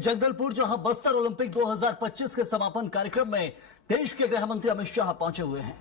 जगदलपुर जहां बस्तर ओलंपिक 2025 के समापन कार्यक्रम में देश के गृह मंत्री अमित शाह पहुंचे हुए हैं।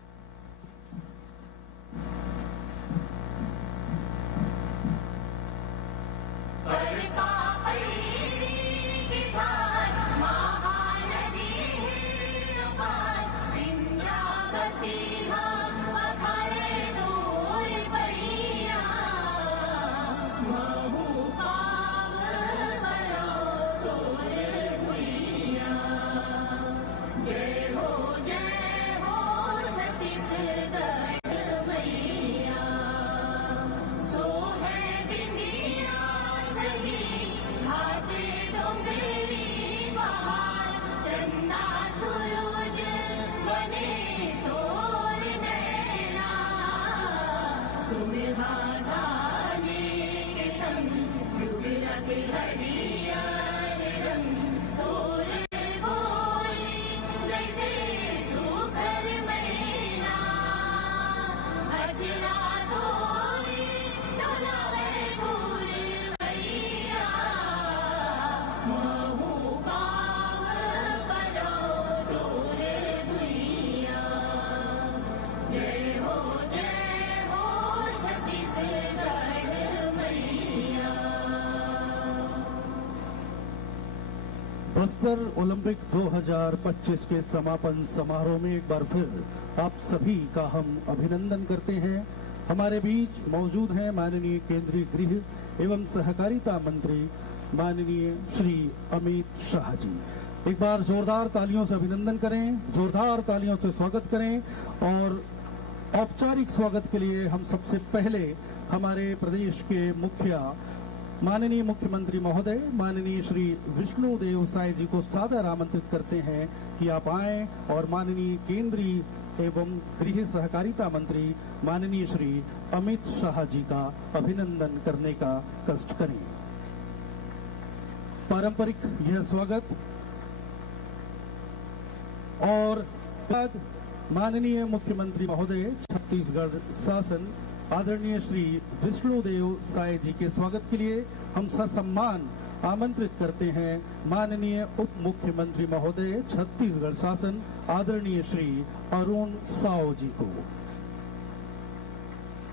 बस्तर ओलंपिक 2025 के समापन समारोह में एक बार फिर आप सभी का हम अभिनंदन करते हैं। हमारे बीच मौजूद हैं माननीय केंद्रीय गृह एवं सहकारिता मंत्री माननीय श्री अमित शाह जी। एक बार जोरदार तालियों से अभिनंदन करें, जोरदार तालियों से स्वागत करें। और औपचारिक स्वागत के लिए हम सबसे पहले हमारे प्रदेश के मुखिया माननीय मुख्यमंत्री महोदय माननीय श्री विष्णुदेव साय जी को सादर आमंत्रित करते हैं कि आप आएं और माननीय केंद्रीय एवं गृह सहकारिता मंत्री माननीय श्री अमित शाह जी का अभिनंदन करने का कष्ट करें। पारंपरिक यह स्वागत और बाद माननीय मुख्यमंत्री महोदय छत्तीसगढ़ शासन आदरणीय श्री विष्णुदेव साय जी के स्वागत के लिए हम ससम्मान आमंत्रित करते हैं माननीय उप मुख्यमंत्री महोदय छत्तीसगढ़ शासन आदरणीय श्री अरुण साव जी को।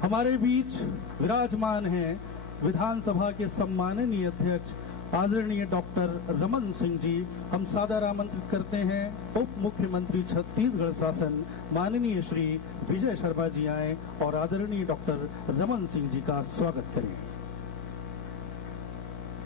हमारे बीच विराजमान हैं विधानसभा के सम्माननीय अध्यक्ष आदरणीय डॉक्टर रमन सिंह जी। हम सादर आमंत्रित करते हैं उप मुख्यमंत्री छत्तीसगढ़ शासन माननीय श्री विजय शर्मा जी आए और आदरणीय डॉक्टर रमन सिंह जी का स्वागत करें।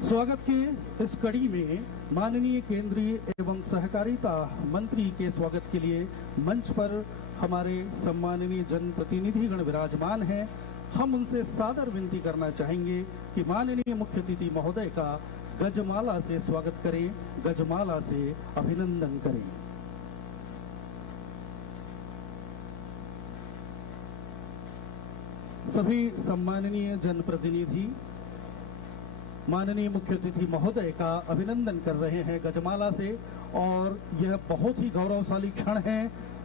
स्वागत के इस कड़ी में माननीय केंद्रीय एवं सहकारिता मंत्री के स्वागत के लिए मंच पर हमारे सम्माननीय जनप्रतिनिधिगण विराजमान हैं। हम उनसे सादर विनती करना चाहेंगे कि माननीय मुख्य अतिथि महोदय का गजमाला से स्वागत करें, गजमाला से अभिनंदन करें। सभी सम्माननीय जनप्रतिनिधि माननीय मुख्य अतिथि महोदय का अभिनंदन कर रहे हैं गजमाला से। और यह बहुत ही गौरवशाली क्षण है।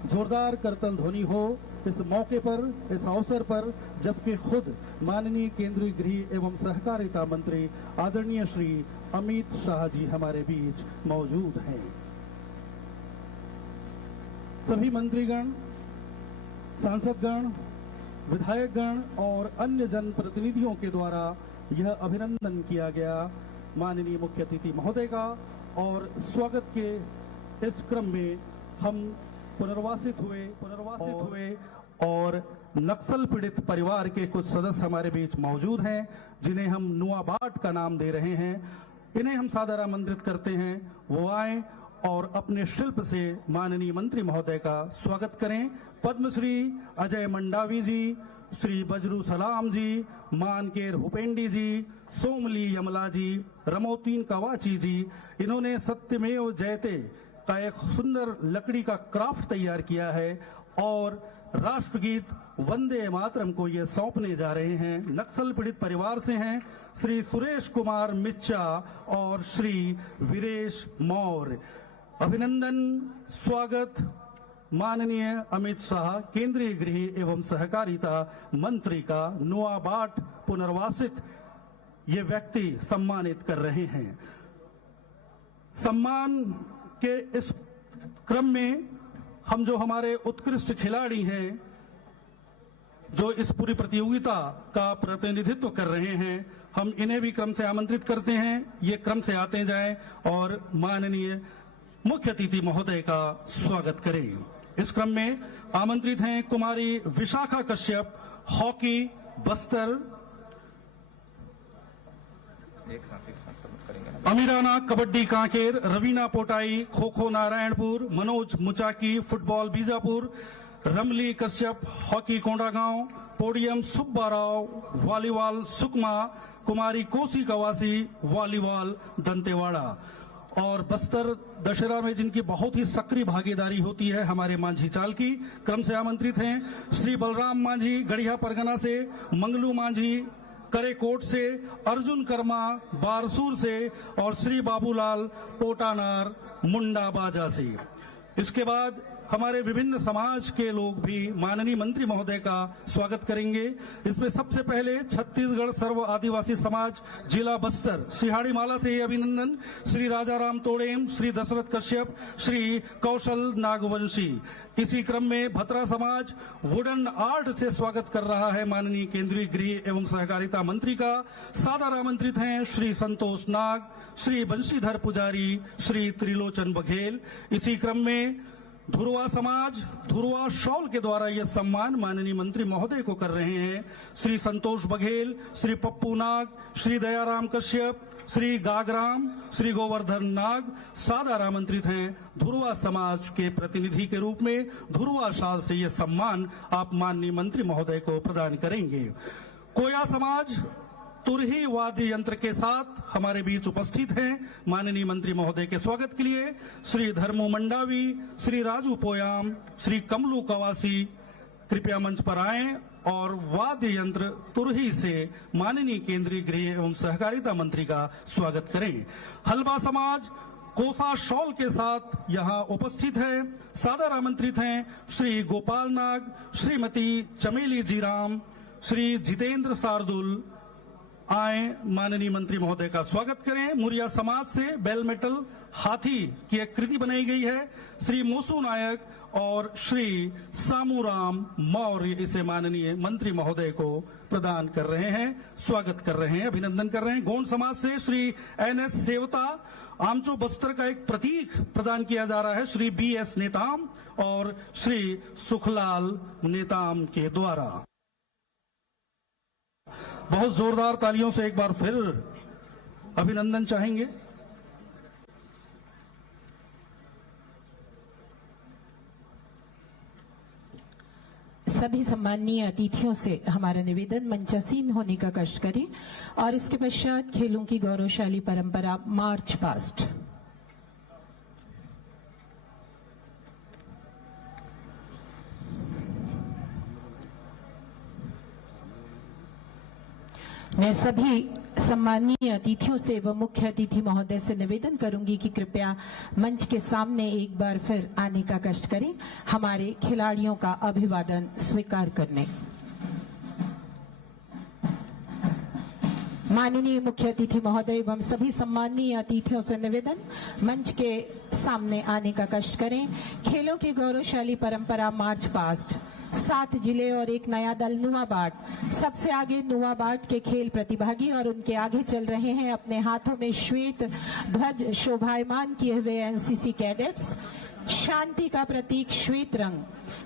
जोरदार करतल ध्वनि हो इस मौके पर, इस अवसर पर, जबकि खुद माननीय केंद्रीय गृह एवं सहकारिता मंत्री आदरणीय श्री अमित शाह जी हमारे बीच मौजूद हैं। सभी मंत्रीगण, सांसदगण, विधायकगण और अन्य जनप्रतिनिधियों के द्वारा यह अभिनंदन किया गया माननीय मुख्य अतिथि महोदय का। और स्वागत के इस क्रम में हम पुनर्वासित हुए और नक्सल पीड़ित परिवार के कुछ सदस्य हमारे बीच मौजूद हैं जिन्हें हम नुआबाट का नाम दे रहे हैं। इन्हें हम सादर आमंत्रित करते हैं वो आए और अपने शिल्प से माननीय मंत्री महोदय का स्वागत करें। पद्मश्री अजय मंडावी जी, श्री बजरू सलाम जी, मानकेर हुपेंडी जी, सोमली यमला जी, रमोतीन कवाची जी, इन्होंने सत्यमेव जयते का एक सुंदर लकड़ी का क्राफ्ट तैयार किया है और राष्ट्रगीत वंदे मातरम को ये सौंपने जा रहे हैं। नक्सल पीड़ित परिवार से हैं श्री सुरेश कुमार मिच्चा और श्री वीरेश मौर्य। अभिनंदन, स्वागत माननीय अमित शाह केंद्रीय गृह एवं सहकारिता मंत्री का नुआबाट पुनर्वासित ये व्यक्ति सम्मानित कर रहे हैं। सम्मान के इस क्रम में हम जो हमारे उत्कृष्ट खिलाड़ी हैं जो इस पूरी प्रतियोगिता का प्रतिनिधित्व कर रहे हैं, हम इन्हें भी क्रम से आमंत्रित करते हैं। ये क्रम से आते जाएं और माननीय मुख्य अतिथि महोदय का स्वागत करें। इस क्रम में आमंत्रित हैं Kumari Vishakha Kashyap, hockey Bastar, Amirana kabaddi Kanker, Raveena Potai kho kho Narayanpur, Manoj Muchaki football Bijapur, Ramli Kashyap hockey Kondagaon, Podiyam Subbarao volleyball Sukma, Kumari Kosi Kawasi volleyball Dantewada. और बस्तर दशहरा में जिनकी बहुत ही सक्रिय भागीदारी होती है हमारे मांझी चाल की, क्रम से आमंत्रित हैं श्री बलराम मांझी गढ़िया परगना से, मंगलू मांझी करेकोट से, अर्जुन कर्मा बारसूर से और श्री बाबूलाल पोटानार मुंडा बाजा से। इसके बाद हमारे विभिन्न समाज के लोग भी माननीय मंत्री महोदय का स्वागत करेंगे। इसमें सबसे पहले छत्तीसगढ़ सर्व आदिवासी समाज जिला बस्तर सिहाड़ी माला से अभिनंदन श्री राजाराम तोड़ेम, श्री दशरथ कश्यप, श्री कौशल नागवंशी। इसी क्रम में भतरा समाज वुडन आर्ट से स्वागत कर रहा है माननीय केंद्रीय गृह एवं सहकारिता मंत्री का। सादर आमंत्रित हैं श्री संतोष नाग, श्री बंशीधर पुजारी, श्री त्रिलोचन बघेल। इसी क्रम में धुरवा समाज धुरवा शॉल के द्वारा यह सम्मान माननीय मंत्री महोदय को कर रहे हैं श्री संतोष बघेल, श्री पप्पू नाग, श्री दयाराम कश्यप, श्री गागराम, श्री गोवर्धन नाग। सादर आमंत्रित हैं धुरवा समाज के प्रतिनिधि के रूप में। धुरवा शाल से यह सम्मान आप माननीय मंत्री महोदय को प्रदान करेंगे। कोया समाज तुरही वाद्य यंत्र के साथ हमारे बीच उपस्थित हैं। माननीय मंत्री महोदय के स्वागत के लिए श्री धर्मो मंडावी, श्री राजू पोयाम, श्री कमलू कवासी कृपया मंच पर आएं और वाद्य यंत्र तुरही से माननीय केंद्रीय गृह एवं सहकारिता मंत्री का स्वागत करें। हलबा समाज कोसा शॉल के साथ यहाँ उपस्थित है। सादर आमंत्रित हैं श्री गोपाल नाग, श्रीमती चमेली जीराम, श्री जितेंद्र सारदुल। आए माननीय मंत्री महोदय का स्वागत करें। मुरिया समाज से बेल मेटल हाथी की एक कृति बनाई गई है। श्री मोसू नायक और श्री सामूराम मौर्य इसे माननीय मंत्री महोदय को प्रदान कर रहे हैं, स्वागत कर रहे हैं, अभिनंदन कर रहे हैं। गोंड समाज से श्री NS सेवता, आमचो बस्तर का एक प्रतीक प्रदान किया जा रहा है श्री BS नेताम और श्री सुखलाल नेताम के द्वारा। बहुत जोरदार तालियों से एक बार फिर अभिनंदन चाहेंगे। सभी सम्माननीय अतिथियों से हमारा निवेदन मंचासीन होने का कष्ट करें और इसके पश्चात खेलों की गौरवशाली परंपरा मार्च पास्ट। मैं सभी सम्माननीय अतिथियों से व मुख्य अतिथि महोदय से निवेदन करूंगी कि कृपया मंच के सामने एक बार फिर आने का कष्ट करें, हमारे खिलाड़ियों का अभिवादन स्वीकार करने। माननीय मुख्य अतिथि महोदय एवं सभी सम्माननीय अतिथियों से निवेदन मंच के सामने आने का कष्ट करें। खेलों की गौरवशाली परंपरा मार्च पास्ट, 7 जिले और एक नया दल नुआबाट। सबसे आगे नुआबाट के खेल प्रतिभागी और उनके आगे चल रहे हैं अपने हाथों में श्वेत ध्वज शोभायमान किए हुए NCC कैडेट्स। शांति का प्रतीक श्वेत रंग,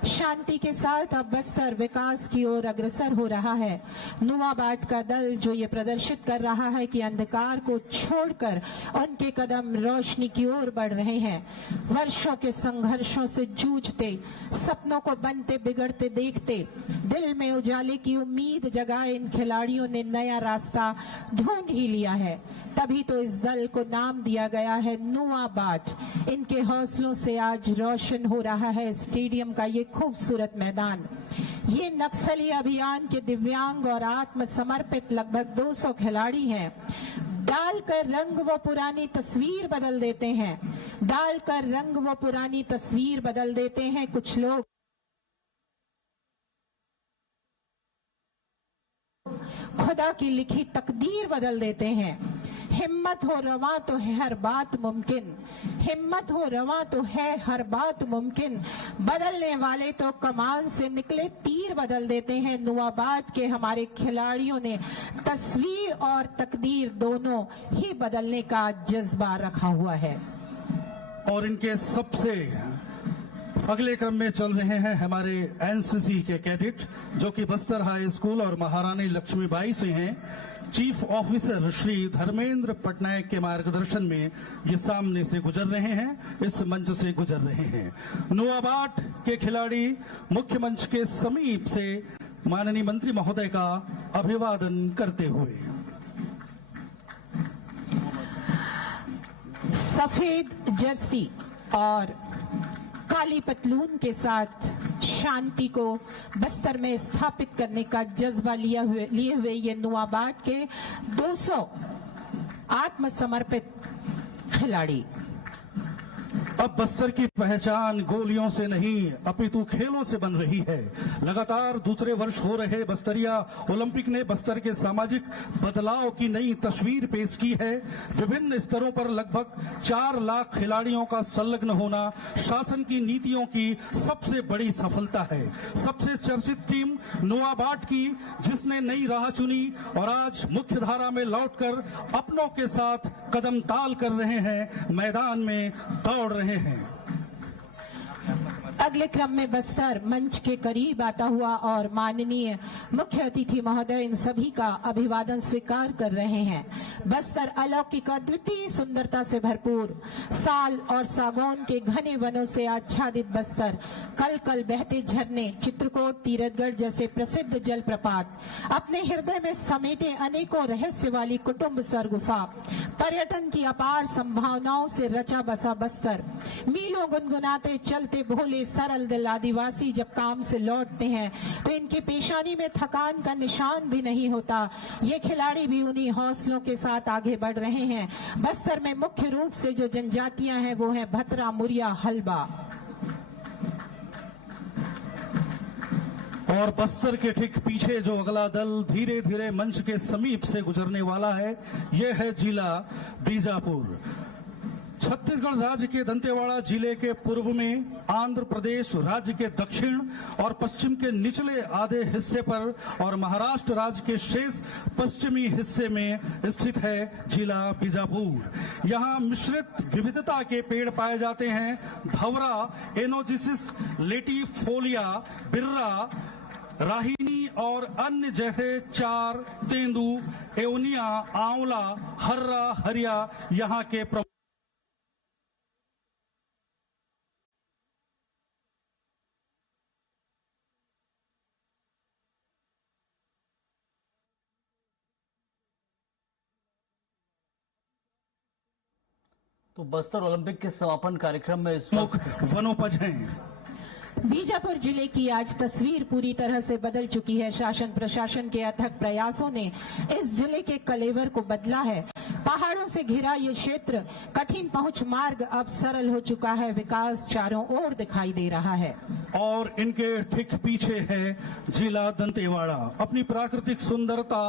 शांति के साथ अब बस्तर विकास की ओर अग्रसर हो रहा है। नुआबाट का दल जो ये प्रदर्शित कर रहा है कि अंधकार को छोड़कर उनके कदम रोशनी की ओर बढ़ रहे हैं। वर्षों के संघर्षों से जूझते, सपनों को बनते बिगड़ते देखते, दिल में उजाले की उम्मीद जगाए इन खिलाड़ियों ने नया रास्ता ढूंढ ही लिया है। तभी तो इस दल को नाम दिया गया है नुआबाट। इनके हौसलों से आज रोशन हो रहा है स्टेडियम का ये खूबसूरत मैदान। ये नक्सली अभियान के दिव्यांग और आत्मसमर्पित लगभग 200 खिलाड़ी हैं। डालकर रंग वो पुरानी तस्वीर बदल देते हैं, डालकर रंग वो पुरानी तस्वीर बदल देते हैं कुछ लोग। खुदा की लिखी तकदीर बदल देते हैं। हिम्मत हो रवां तो है हर बात मुमकिन, हिम्मत हो रवां तो है हर बात मुमकिन, बदलने वाले तो कमान से निकले तीर बदल देते हैं। नवाबाद के हमारे खिलाड़ियों ने तस्वीर और तकदीर दोनों ही बदलने का जज्बा रखा हुआ है। और इनके सबसे अगले क्रम में चल रहे हैं हमारे एनसीसी के कैडेट जो कि बस्तर हाई स्कूल और महारानी लक्ष्मीबाई से हैं। चीफ ऑफिसर श्री धर्मेंद्र पटनायक के मार्गदर्शन में ये सामने से गुजर रहे हैं, इस मंच से गुजर रहे हैं। नवाबाद के खिलाड़ी मुख्य मंच के समीप से माननीय मंत्री महोदय का अभिवादन करते हुए। सफेद जर्सी और काली पतलून के साथ शांति को बस्तर में स्थापित करने का जज्बा लिए हुए ये नवाबाद के 200 आत्मसमर्पित खिलाड़ी। अब बस्तर की पहचान गोलियों से नहीं अपितु खेलों से बन रही है। लगातार दूसरे वर्ष हो रहे बस्तरिया ओलंपिक ने बस्तर के सामाजिक बदलाव की नई तस्वीर पेश की है। विभिन्न स्तरों पर लगभग 4 लाख खिलाड़ियों का संलग्न होना शासन की नीतियों की सबसे बड़ी सफलता है। सबसे चर्चित टीम नवाबाद की जिसने नई राह चुनी और आज मुख्य धारा में लौटकर अपनों के साथ कदम ताल कर रहे हैं, मैदान में दौड़ रहे हैं। अगले क्रम में बस्तर मंच के करीब आता हुआ और माननीय मुख्य अतिथि महोदय इन सभी का अभिवादन स्वीकार कर रहे हैं। बस्तर अलौकिक अद्वितीय सुंदरता से भरपूर, साल और सागौन के घने वनों से आच्छादित बस्तर, कल कल बहते झरने, चित्रकूट, तीरथगढ़ जैसे प्रसिद्ध जलप्रपात, अपने हृदय में समेटे अनेकों रहस्य वाली कुटुंब सर गुफा, पर्यटन की अपार संभावनाओं से रचा बसा बस्तर, मीलों गुनगुनाते चलते भोले सरल दिल आदिवासी जब काम से लौटते हैं तो इनके पेशानी में थकान का निशान भी नहीं होता। ये खिलाड़ी भी उन्हीं हौसलों के साथ आगे बढ़ रहे हैं। बस्तर में मुख्य रूप से जो जनजातियां हैं वो है भतरा, मुरिया, हल्बा। और बस्तर के ठीक पीछे जो अगला दल धीरे धीरे मंच के समीप से गुजरने वाला है, यह है जिला बीजापुर। छत्तीसगढ़ राज्य के दंतेवाड़ा जिले के पूर्व में, आंध्र प्रदेश राज्य के दक्षिण और पश्चिम के निचले आधे हिस्से पर और महाराष्ट्र राज्य के शेष पश्चिमी हिस्से में स्थित है जिला बीजापुर। यहाँ मिश्रित विविधता के पेड़ पाए जाते हैं। धवरा, एनोजिसिस, लेटिफोलिया, बिर्रा, राहिनी और अन्य जैसे चार, तेंदू, एओनिया, आंवला, हर्रा, हरिया यहाँ के तो बस्तर ओलंपिक के समापन कार्यक्रम में इस वक्त वनोपज हैं। बीजापुर जिले की आज तस्वीर पूरी तरह से बदल चुकी है। शासन प्रशासन के अथक प्रयासों ने इस जिले के कलेवर को बदला है। पहाड़ों से घिरा ये क्षेत्र, कठिन पहुंच मार्ग अब सरल हो चुका है। विकास चारों ओर दिखाई दे रहा है। और इनके ठीक पीछे है जिला दंतेवाड़ा। अपनी प्राकृतिक सुंदरता,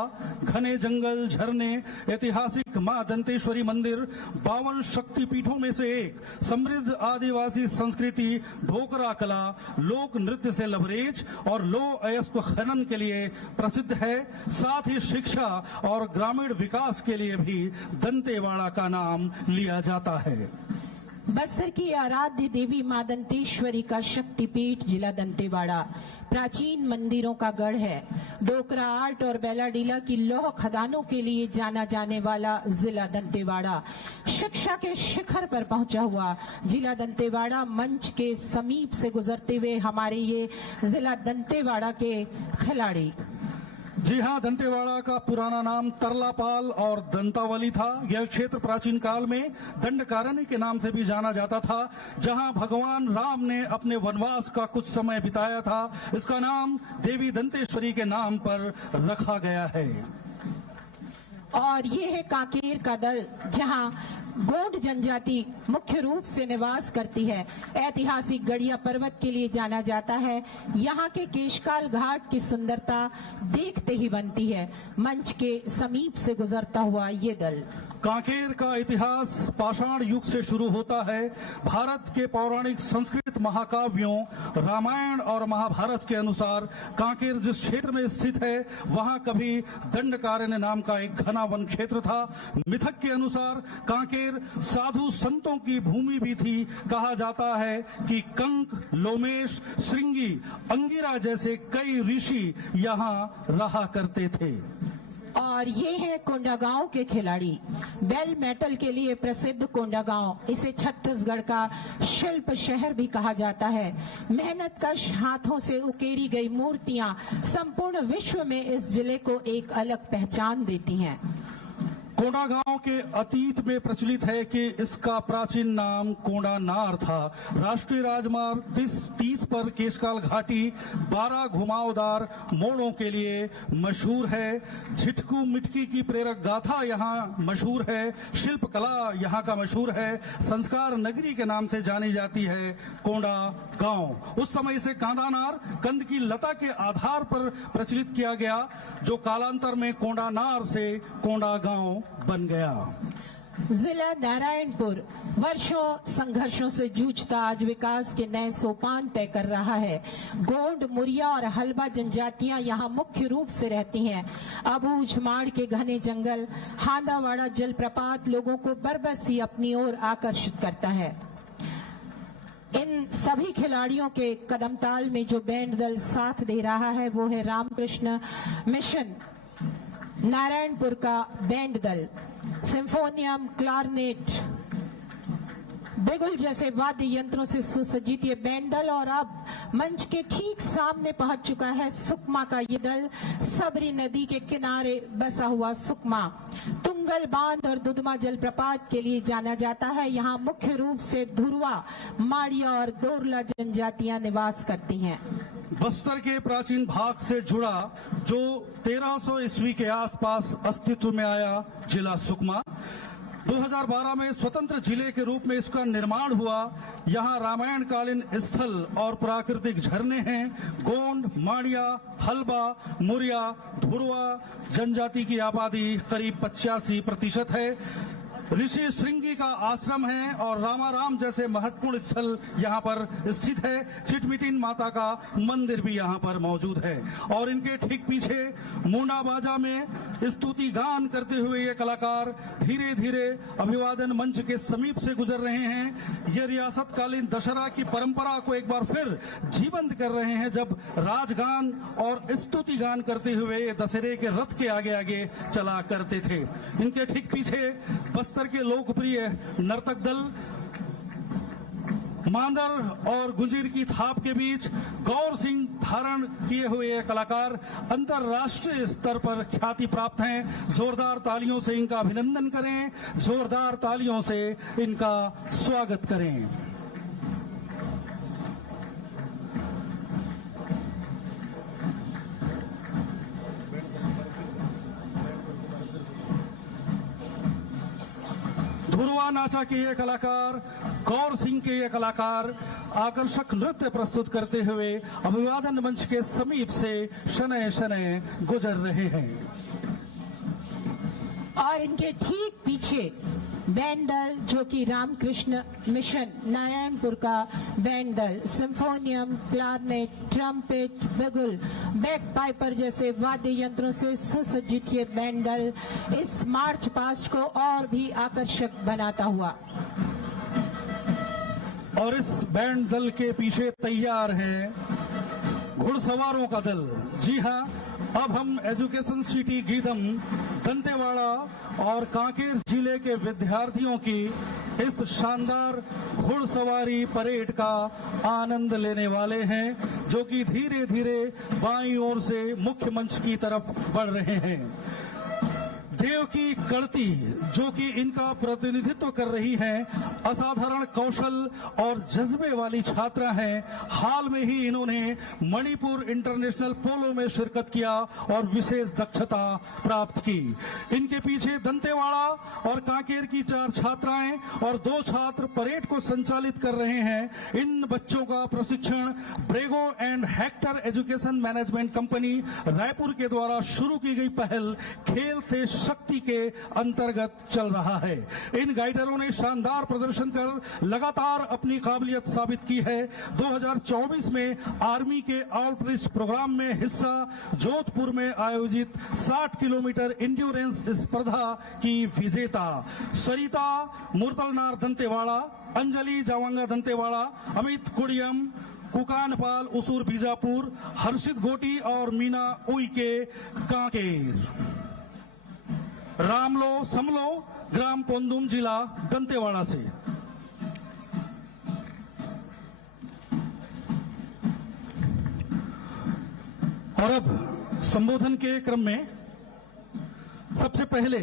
घने जंगल, झरने, ऐतिहासिक मां दंतेश्वरी मंदिर, 52 शक्तिपीठों में से एक, समृद्ध आदिवासी संस्कृति, ढोकरा कला, लोक नृत्य से लबरेज और लो अयस्क खनन के लिए प्रसिद्ध है। साथ ही शिक्षा और ग्रामीण विकास के लिए भी दंतेवाड़ा का नाम लिया जाता है। बस्तर की आराध्य देवी मां दंतेश्वरी का शक्तिपीठ जिला दंतेवाड़ा प्राचीन मंदिरों का गढ़ है। डोकरा आर्ट और बेलाडीला की लौह खदानों के लिए जाना जाने वाला जिला दंतेवाड़ा, शिक्षा के शिखर पर पहुंचा हुआ जिला दंतेवाड़ा मंच के समीप से गुजरते हुए हमारे ये जिला दंतेवाड़ा के खिलाड़ी। जी हाँ, दंतेवाड़ा का पुराना नाम तरलापाल और दंतावली था। यह क्षेत्र प्राचीन काल में दंडकारण्य के नाम से भी जाना जाता था, जहां भगवान राम ने अपने वनवास का कुछ समय बिताया था। इसका नाम देवी दंतेश्वरी के नाम पर रखा गया है। और ये है कांकेर का दल, जहां गोंड जनजाति मुख्य रूप से निवास करती है। ऐतिहासिक गड़िया पर्वत के लिए जाना जाता है। यहाँ के केशकाल घाट की सुंदरता देखते ही बनती है। मंच के समीप से गुजरता हुआ ये दल। कांकेर का इतिहास पाषाण युग से शुरू होता है। भारत के पौराणिक संस्कृत महाकाव्यों रामायण और महाभारत के अनुसार कांकेर जिस क्षेत्र में स्थित है वहां कभी दंडकारण्य नाम का एक घना वन क्षेत्र था। मिथक के अनुसार कांकेर साधु संतों की भूमि भी थी। कहा जाता है कि कंक, लोमेश, श्रृंगी, अंगिरा जैसे कई ऋषि यहाँ रहा करते थे। और ये है कोंडागांव के खिलाड़ी। बेल मेटल के लिए प्रसिद्ध कोंडागांव, इसे छत्तीसगढ़ का शिल्प शहर भी कहा जाता है। मेहनत कश हाथों से उकेरी गई मूर्तियां संपूर्ण विश्व में इस जिले को एक अलग पहचान देती हैं। कोंडागांव के अतीत में प्रचलित है कि इसका प्राचीन नाम कोंडानार था। राष्ट्रीय राजमार्ग 30 पर केशकाल घाटी 12 घुमावदार मोड़ों के लिए मशहूर है। झिटकू मिटकी की प्रेरक गाथा यहाँ मशहूर है। शिल्प कला यहाँ का मशहूर है। संस्कार नगरी के नाम से जानी जाती है कोंडागांव। उस समय इसे कांदानार कंद की लता के आधार पर प्रचलित किया गया, जो कालांतर में कोंडानार से कोंडागांव बन गया। जिला नारायणपुर वर्षों संघर्षों से जूझता आज विकास के नए सोपान तय कर रहा है। गोंड, मुरिया और हलबा जनजातियां यहाँ मुख्य रूप से रहती हैं। अबूझ माड़ के घने जंगल, हांदावाड़ा जलप्रपात लोगों को बरबस ही अपनी ओर आकर्षित करता है। इन सभी खिलाड़ियों के कदमताल में जो बैंड दल साथ दे रहा है वो है रामकृष्ण मिशन नारायणपुर का बैंड दल। सिम्फोनियम, क्लारनेट, बिगुल जैसे वाद्य यंत्रों से सुसज्जित ये बैंड दल और अब मंच के ठीक सामने पहुंच चुका है सुकमा का ये दल। सबरी नदी के किनारे बसा हुआ सुकमा तुंगल बांध और दुधमा जलप्रपात के लिए जाना जाता है। यहाँ मुख्य रूप से धुरवा, माड़िया और दोरला जनजातियां निवास करती हैं। बस्तर के प्राचीन भाग से जुड़ा जो 1300 ईस्वी के आसपास अस्तित्व में आया जिला सुकमा, 2012 में स्वतंत्र जिले के रूप में इसका निर्माण हुआ। यहाँ रामायण कालीन स्थल और प्राकृतिक झरने हैं। गोंड, माड़िया, हलबा, मुरिया, धुरवा जनजाति की आबादी करीब 85% है। ऋषि श्रृंगी का आश्रम है और रामाराम जैसे महत्वपूर्ण स्थल यहाँ पर स्थित है। चिटमिटिन माता का मंदिर भी यहाँ पर मौजूद है और इनके ठीक पीछे मुंडा बाजा में स्तुति गान करते हुए ये कलाकार धीरे धीरे अभिवादन मंच के समीप से गुजर रहे हैं। ये रियासतकालीन दशहरा की परंपरा को एक बार फिर जीवंत कर रहे हैं, जब राजगान और स्तुति गान करते हुए दशहरे के रथ के आगे आगे चला करते थे। इनके ठीक पीछे बस्तर के लोकप्रिय नर्तक दल मांदर और गुंजीर की थाप के बीच गौर सिंह धारण किए हुए कलाकार अंतर्राष्ट्रीय स्तर पर ख्याति प्राप्त हैं। जोरदार तालियों से इनका अभिनंदन करें, जोरदार तालियों से इनका स्वागत करें। धुरवा नाचा के ये कलाकार, गौर सिंह के ये कलाकार आकर्षक नृत्य प्रस्तुत करते हुए अभिवादन मंच के समीप से शनय शनय गुजर रहे हैं। और इनके ठीक पीछे बैंड दल जो कि रामकृष्ण मिशन नारायणपुर का बैंड दल, सिम्फोनियम, क्लारनेट, ट्रम्पेट, बिगुल, बैक पाइपर जैसे वाद्य यंत्रों से सुसज्जित ये बैंड दल इस मार्च पास्ट को और भी आकर्षक बनाता हुआ। और इस बैंड दल के पीछे तैयार है घुड़सवारों का दल। जी हाँ, अब हम एजुकेशन सिटी गीदम, दंतेवाड़ा और कांकेर जिले के विद्यार्थियों की इस शानदार घुड़सवारी परेड का आनंद लेने वाले हैं, जो कि धीरे धीरे बाईं ओर से मुख्य मंच की तरफ बढ़ रहे हैं। देव की कड़ती जो कि इनका प्रतिनिधित्व कर रही हैं, असाधारण कौशल और जज्बे वाली छात्रा हैं। हाल में ही इन्होंने मणिपुर इंटरनेशनल पोलो में शिरकत किया और विशेष दक्षता प्राप्त की। इनके पीछे दंतेवाड़ा और कांकेर की 4 छात्राएं और 2 छात्र परेड को संचालित कर रहे हैं। इन बच्चों का प्रशिक्षण Brego and Hector education management company Raipur के द्वारा शुरू की गई पहल खेल से शक्ति के अंतर्गत चल रहा है। इन गाइडरों ने शानदार प्रदर्शन कर लगातार अपनी काबिलियत साबित की है। 2024 में आर्मी के आउटरीच प्रोग्राम में हिस्सा जोधपुर में आयोजित 60 किलोमीटर इंड्योरेंस स्पर्धा की विजेता सरिता मुरतलनार दंतेवाड़ा, अंजलि जावांगा दंतेवाड़ा, अमित कुड़ियम कुकानपाल उसूर बीजापुर, हर्षित गोटी और मीना उइके कांकेर, रामलो समलो ग्राम पोंदुम जिला दंतेवाड़ा से। और अब संबोधन के क्रम में सबसे पहले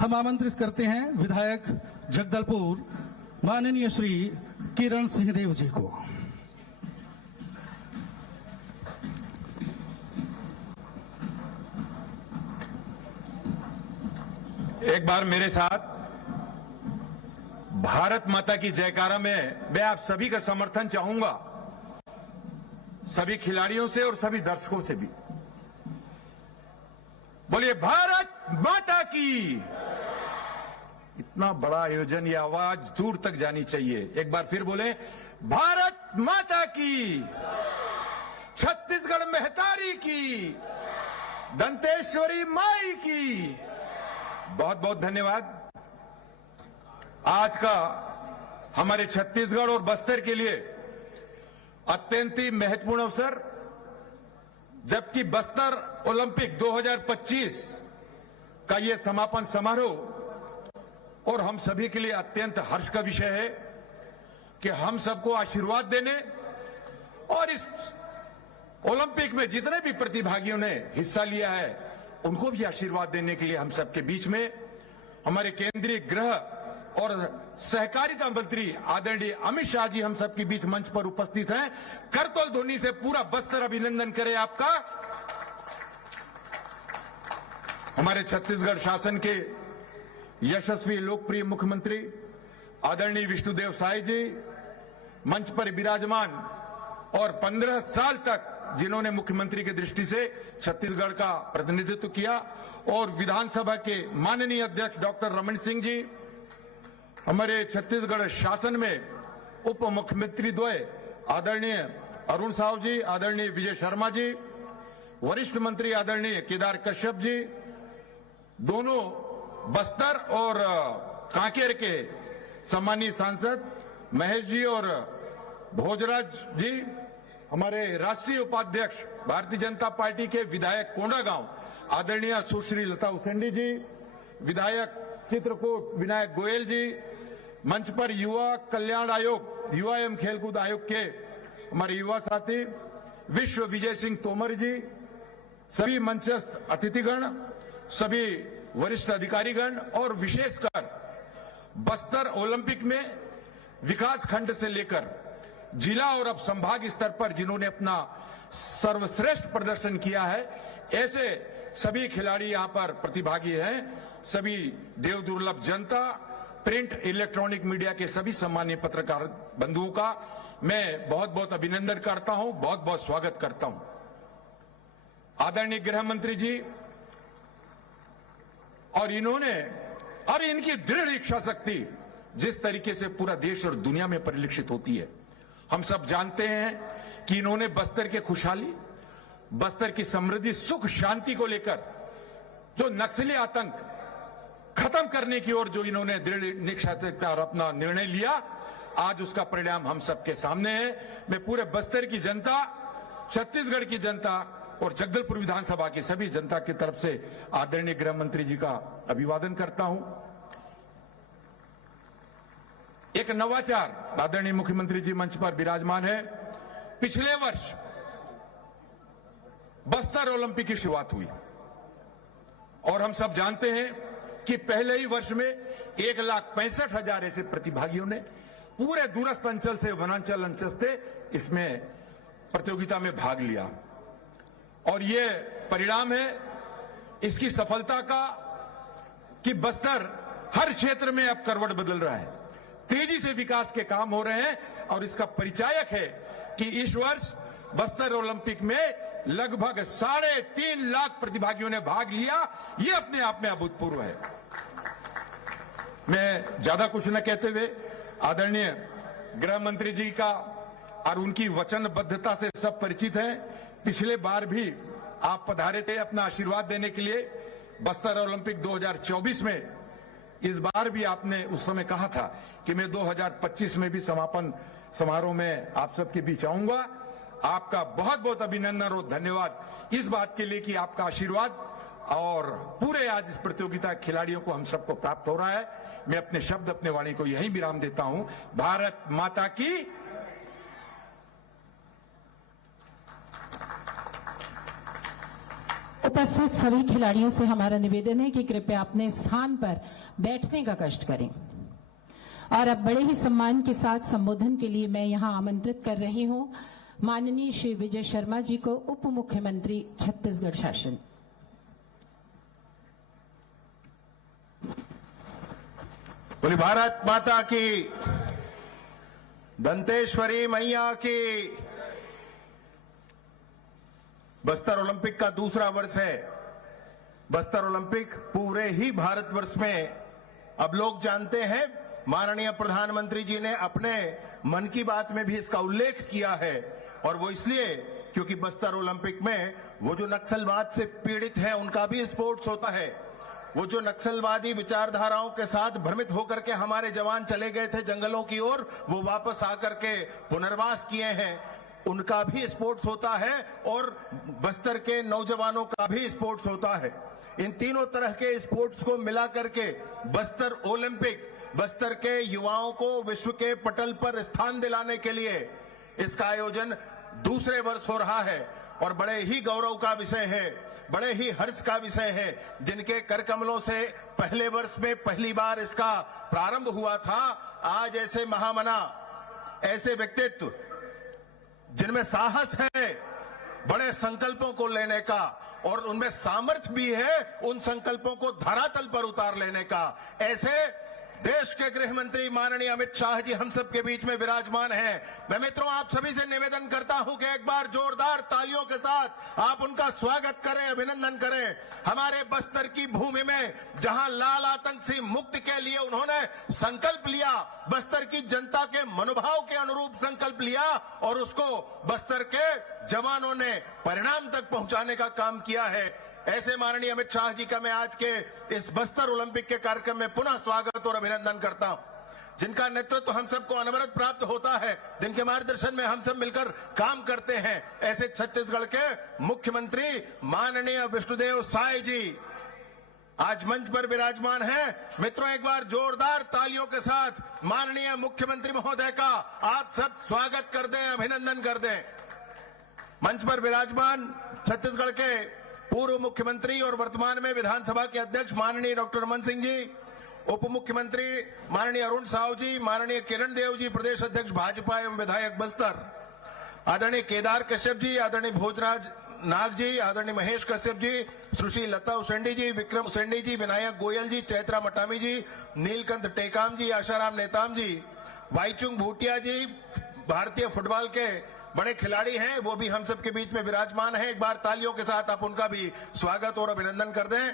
हम आमंत्रित करते हैं विधायक जगदलपुर माननीय श्री किरण सिंहदेव जी को। एक बार मेरे साथ भारत माता की जयकारा में मैं आप सभी का समर्थन चाहूंगा, सभी खिलाड़ियों से और सभी दर्शकों से भी। बोलिए भारत माता की। इतना बड़ा आयोजन, ये आवाज दूर तक जानी चाहिए। एक बार फिर बोले भारत माता की, छत्तीसगढ़ महतारी की, दंतेश्वरी माई की। बहुत बहुत धन्यवाद। आज का हमारे छत्तीसगढ़ और बस्तर के लिए अत्यंत ही महत्वपूर्ण अवसर, जबकि बस्तर ओलंपिक 2025 का यह समापन समारोह और हम सभी के लिए अत्यंत हर्ष का विषय है कि हम सबको आशीर्वाद देने और इस ओलंपिक में जितने भी प्रतिभागियों ने हिस्सा लिया है उनको भी आशीर्वाद देने के लिए हम सबके बीच में हमारे केंद्रीय गृह और सहकारिता मंत्री आदरणीय अमित शाह जी हम सबके बीच मंच पर उपस्थित हैं। करतल ध्वनि से पूरा बस्तर अभिनंदन करे आपका। हमारे छत्तीसगढ़ शासन के यशस्वी लोकप्रिय मुख्यमंत्री आदरणीय विष्णुदेव साय जी मंच पर विराजमान और 15 साल तक जिन्होंने मुख्यमंत्री की दृष्टि से छत्तीसगढ़ का प्रतिनिधित्व किया, और विधानसभा के माननीय अध्यक्ष डॉक्टर रमन सिंह जी, हमारे छत्तीसगढ़ शासन में उप मुख्यमंत्री द्वय आदरणीय अरुण साहू जी, आदरणीय विजय शर्मा जी, वरिष्ठ मंत्री आदरणीय केदार कश्यप जी, दोनों बस्तर और कांकेर के सम्मानीय सांसद महेश जी और भोजराज जी, हमारे राष्ट्रीय उपाध्यक्ष भारतीय जनता पार्टी के विधायक कोंडागांव आदरणीय सुश्री लता उसेंडी जी, विधायक चित्रकूट विनायक गोयल जी, मंच पर युवा कल्याण आयोग, युवा एवं खेलकूद आयोग के हमारे युवा साथी विश्व विजय सिंह तोमर जी, सभी मंचस्थ अतिथिगण, सभी वरिष्ठ अधिकारीगण और विशेषकर बस्तर ओलंपिक में विकास खंड से लेकर जिला और अब संभाग स्तर पर जिन्होंने अपना सर्वश्रेष्ठ प्रदर्शन किया है, ऐसे सभी खिलाड़ी यहां पर प्रतिभागी हैं। सभी देव दुर्लभ जनता, प्रिंट इलेक्ट्रॉनिक मीडिया के सभी सम्मानीय पत्रकार बंधुओं का मैं बहुत बहुत अभिनंदन करता हूं, बहुत बहुत स्वागत करता हूं। आदरणीय गृह मंत्री जी और इन्होंने और इनकी दृढ़ इच्छा शक्ति जिस तरीके से पूरा देश और दुनिया में परिलक्षित होती है, हम सब जानते हैं कि इन्होंने बस्तर के खुशहाली, बस्तर की समृद्धि, सुख शांति को लेकर जो नक्सली आतंक खत्म करने की ओर जो इन्होंने दृढ़ निश्चयता और अपना निर्णय लिया, आज उसका परिणाम हम सबके सामने है। मैं पूरे बस्तर की जनता, छत्तीसगढ़ की जनता और जगदलपुर विधानसभा की सभी जनता की तरफ से आदरणीय गृह मंत्री जी का अभिवादन करता हूं। एक नवाचार आदरणीय मुख्यमंत्री जी मंच पर विराजमान है। पिछले वर्ष बस्तर ओलंपिक की शुरुआत हुई और हम सब जानते हैं कि पहले ही वर्ष में 1,65,000 ऐसे प्रतिभागियों ने पूरे दूरस्थ अंचल से, वनांचल अंचल से इसमें प्रतियोगिता में भाग लिया। और ये परिणाम है इसकी सफलता का कि बस्तर हर क्षेत्र में अब करवट बदल रहा है, तेजी से विकास के काम हो रहे हैं। और इसका परिचायक है कि इस वर्ष बस्तर ओलंपिक में लगभग 3.5 लाख प्रतिभागियों ने भाग लिया। ये अपने आप में अभूतपूर्व है। मैं ज्यादा कुछ न कहते हुए आदरणीय गृह मंत्री जी का और उनकी वचनबद्धता से सब परिचित हैं। पिछले बार भी आप पधारे थे अपना आशीर्वाद देने के लिए बस्तर ओलंपिक 2024 में। इस बार भी आपने उस समय कहा था कि मैं 2025 में भी समापन समारोह में आप सबके बीच आऊंगा। आपका बहुत बहुत अभिनंदन और धन्यवाद इस बात के लिए कि आपका आशीर्वाद और पूरे आज इस प्रतियोगिता के खिलाड़ियों को हम सबको प्राप्त हो रहा है। मैं अपने शब्द, अपने वाणी को यही विराम देता हूं। भारत माता की। उपस्थित सभी खिलाड़ियों से हमारा निवेदन है कि कृपया अपने स्थान पर बैठने का कष्ट करें। और अब बड़े ही सम्मान के साथ संबोधन के लिए मैं यहां आमंत्रित कर रही हूं माननीय श्री विजय शर्मा जी को, उप मुख्यमंत्री छत्तीसगढ़ शासन। बोली भारत माता की, दंतेश्वरी मैया की। बस्तर ओलंपिक का दूसरा वर्ष है। बस्तर ओलंपिक पूरे ही भारतवर्ष में अब लोग जानते हैं। माननीय प्रधानमंत्री जी ने अपने मन की बात में भी इसका उल्लेख किया है, और वो इसलिए क्योंकि बस्तर ओलंपिक में वो जो नक्सलवाद से पीड़ित हैं उनका भी स्पोर्ट्स होता है। वो जो नक्सलवादी विचारधाराओं के साथ भ्रमित होकर के हमारे जवान चले गए थे जंगलों की ओर, वो वापस आकर के पुनर्वास किए हैं, उनका भी स्पोर्ट्स होता है। और बस्तर के नौजवानों का भी स्पोर्ट्स होता है। इन तीनों तरह के स्पोर्ट्स को मिला करके बस्तर ओलंपिक बस्तर के युवाओं को विश्व के पटल पर स्थान दिलाने के लिए इसका आयोजन दूसरे वर्ष हो रहा है। और बड़े ही गौरव का विषय है, बड़े ही हर्ष का विषय है। जिनके कर कमलों से पहले वर्ष में पहली बार इसका प्रारंभ हुआ था, आज ऐसे महामना, ऐसे व्यक्तित्व जिनमें साहस है बड़े संकल्पों को लेने का, और उनमें सामर्थ्य भी है उन संकल्पों को धरातल पर उतार लेने का, ऐसे देश के गृह मंत्री माननीय अमित शाह जी हम सब के बीच में विराजमान हैं। मैं मित्रों आप सभी से निवेदन करता हूं कि एक बार जोरदार तालियों के साथ आप उनका स्वागत करें, अभिनंदन करें। हमारे बस्तर की भूमि में जहां लाल आतंक से मुक्ति के लिए उन्होंने संकल्प लिया, बस्तर की जनता के मनोभाव के अनुरूप संकल्प लिया, और उसको बस्तर के जवानों ने परिणाम तक पहुंचाने का काम किया है। ऐसे माननीय अमित शाह जी का मैं आज के इस बस्तर ओलंपिक के कार्यक्रम में पुनः स्वागत और अभिनंदन करता हूं, जिनका नेतृत्व हम सबको अनवरत प्राप्त होता है, जिनके मार्गदर्शन में हम सब मिलकर काम करते हैं। ऐसे छत्तीसगढ़ के मुख्यमंत्री माननीय विष्णुदेव साय जी आज मंच पर विराजमान हैं। मित्रों एक बार जोरदार तालियों के साथ माननीय मुख्यमंत्री महोदय का आप सब स्वागत कर दें, अभिनंदन कर दें। मंच पर विराजमान छत्तीसगढ़ के पूर्व मुख्यमंत्री और वर्तमान में विधानसभा के अध्यक्ष माननीय डॉक्टर रमन सिंह जी, उप मुख्यमंत्री माननीय अरुण साव जी, माननीय किरण देव जी, प्रदेश अध्यक्ष भाजपा एवं विधायक बस्तर, आदरणीय केदार कश्यप जी, आदरणीय भोजराज नाग जी, आदरणीय महेश कश्यप जी, सुश्री लता उसेंडी जी, विक्रम उसेंडी जी, विनायक गोयल जी, चैत्रा मटामी जी, नीलकंठ टेकाम जी, आशाराम नेताम जी, वाईचुंग भूटिया जी, भारतीय फुटबॉल के बड़े खिलाड़ी हैं, वो भी हम सब के बीच में विराजमान हैं। एक बार तालियों के साथ आप उनका भी स्वागत और अभिनंदन कर दें।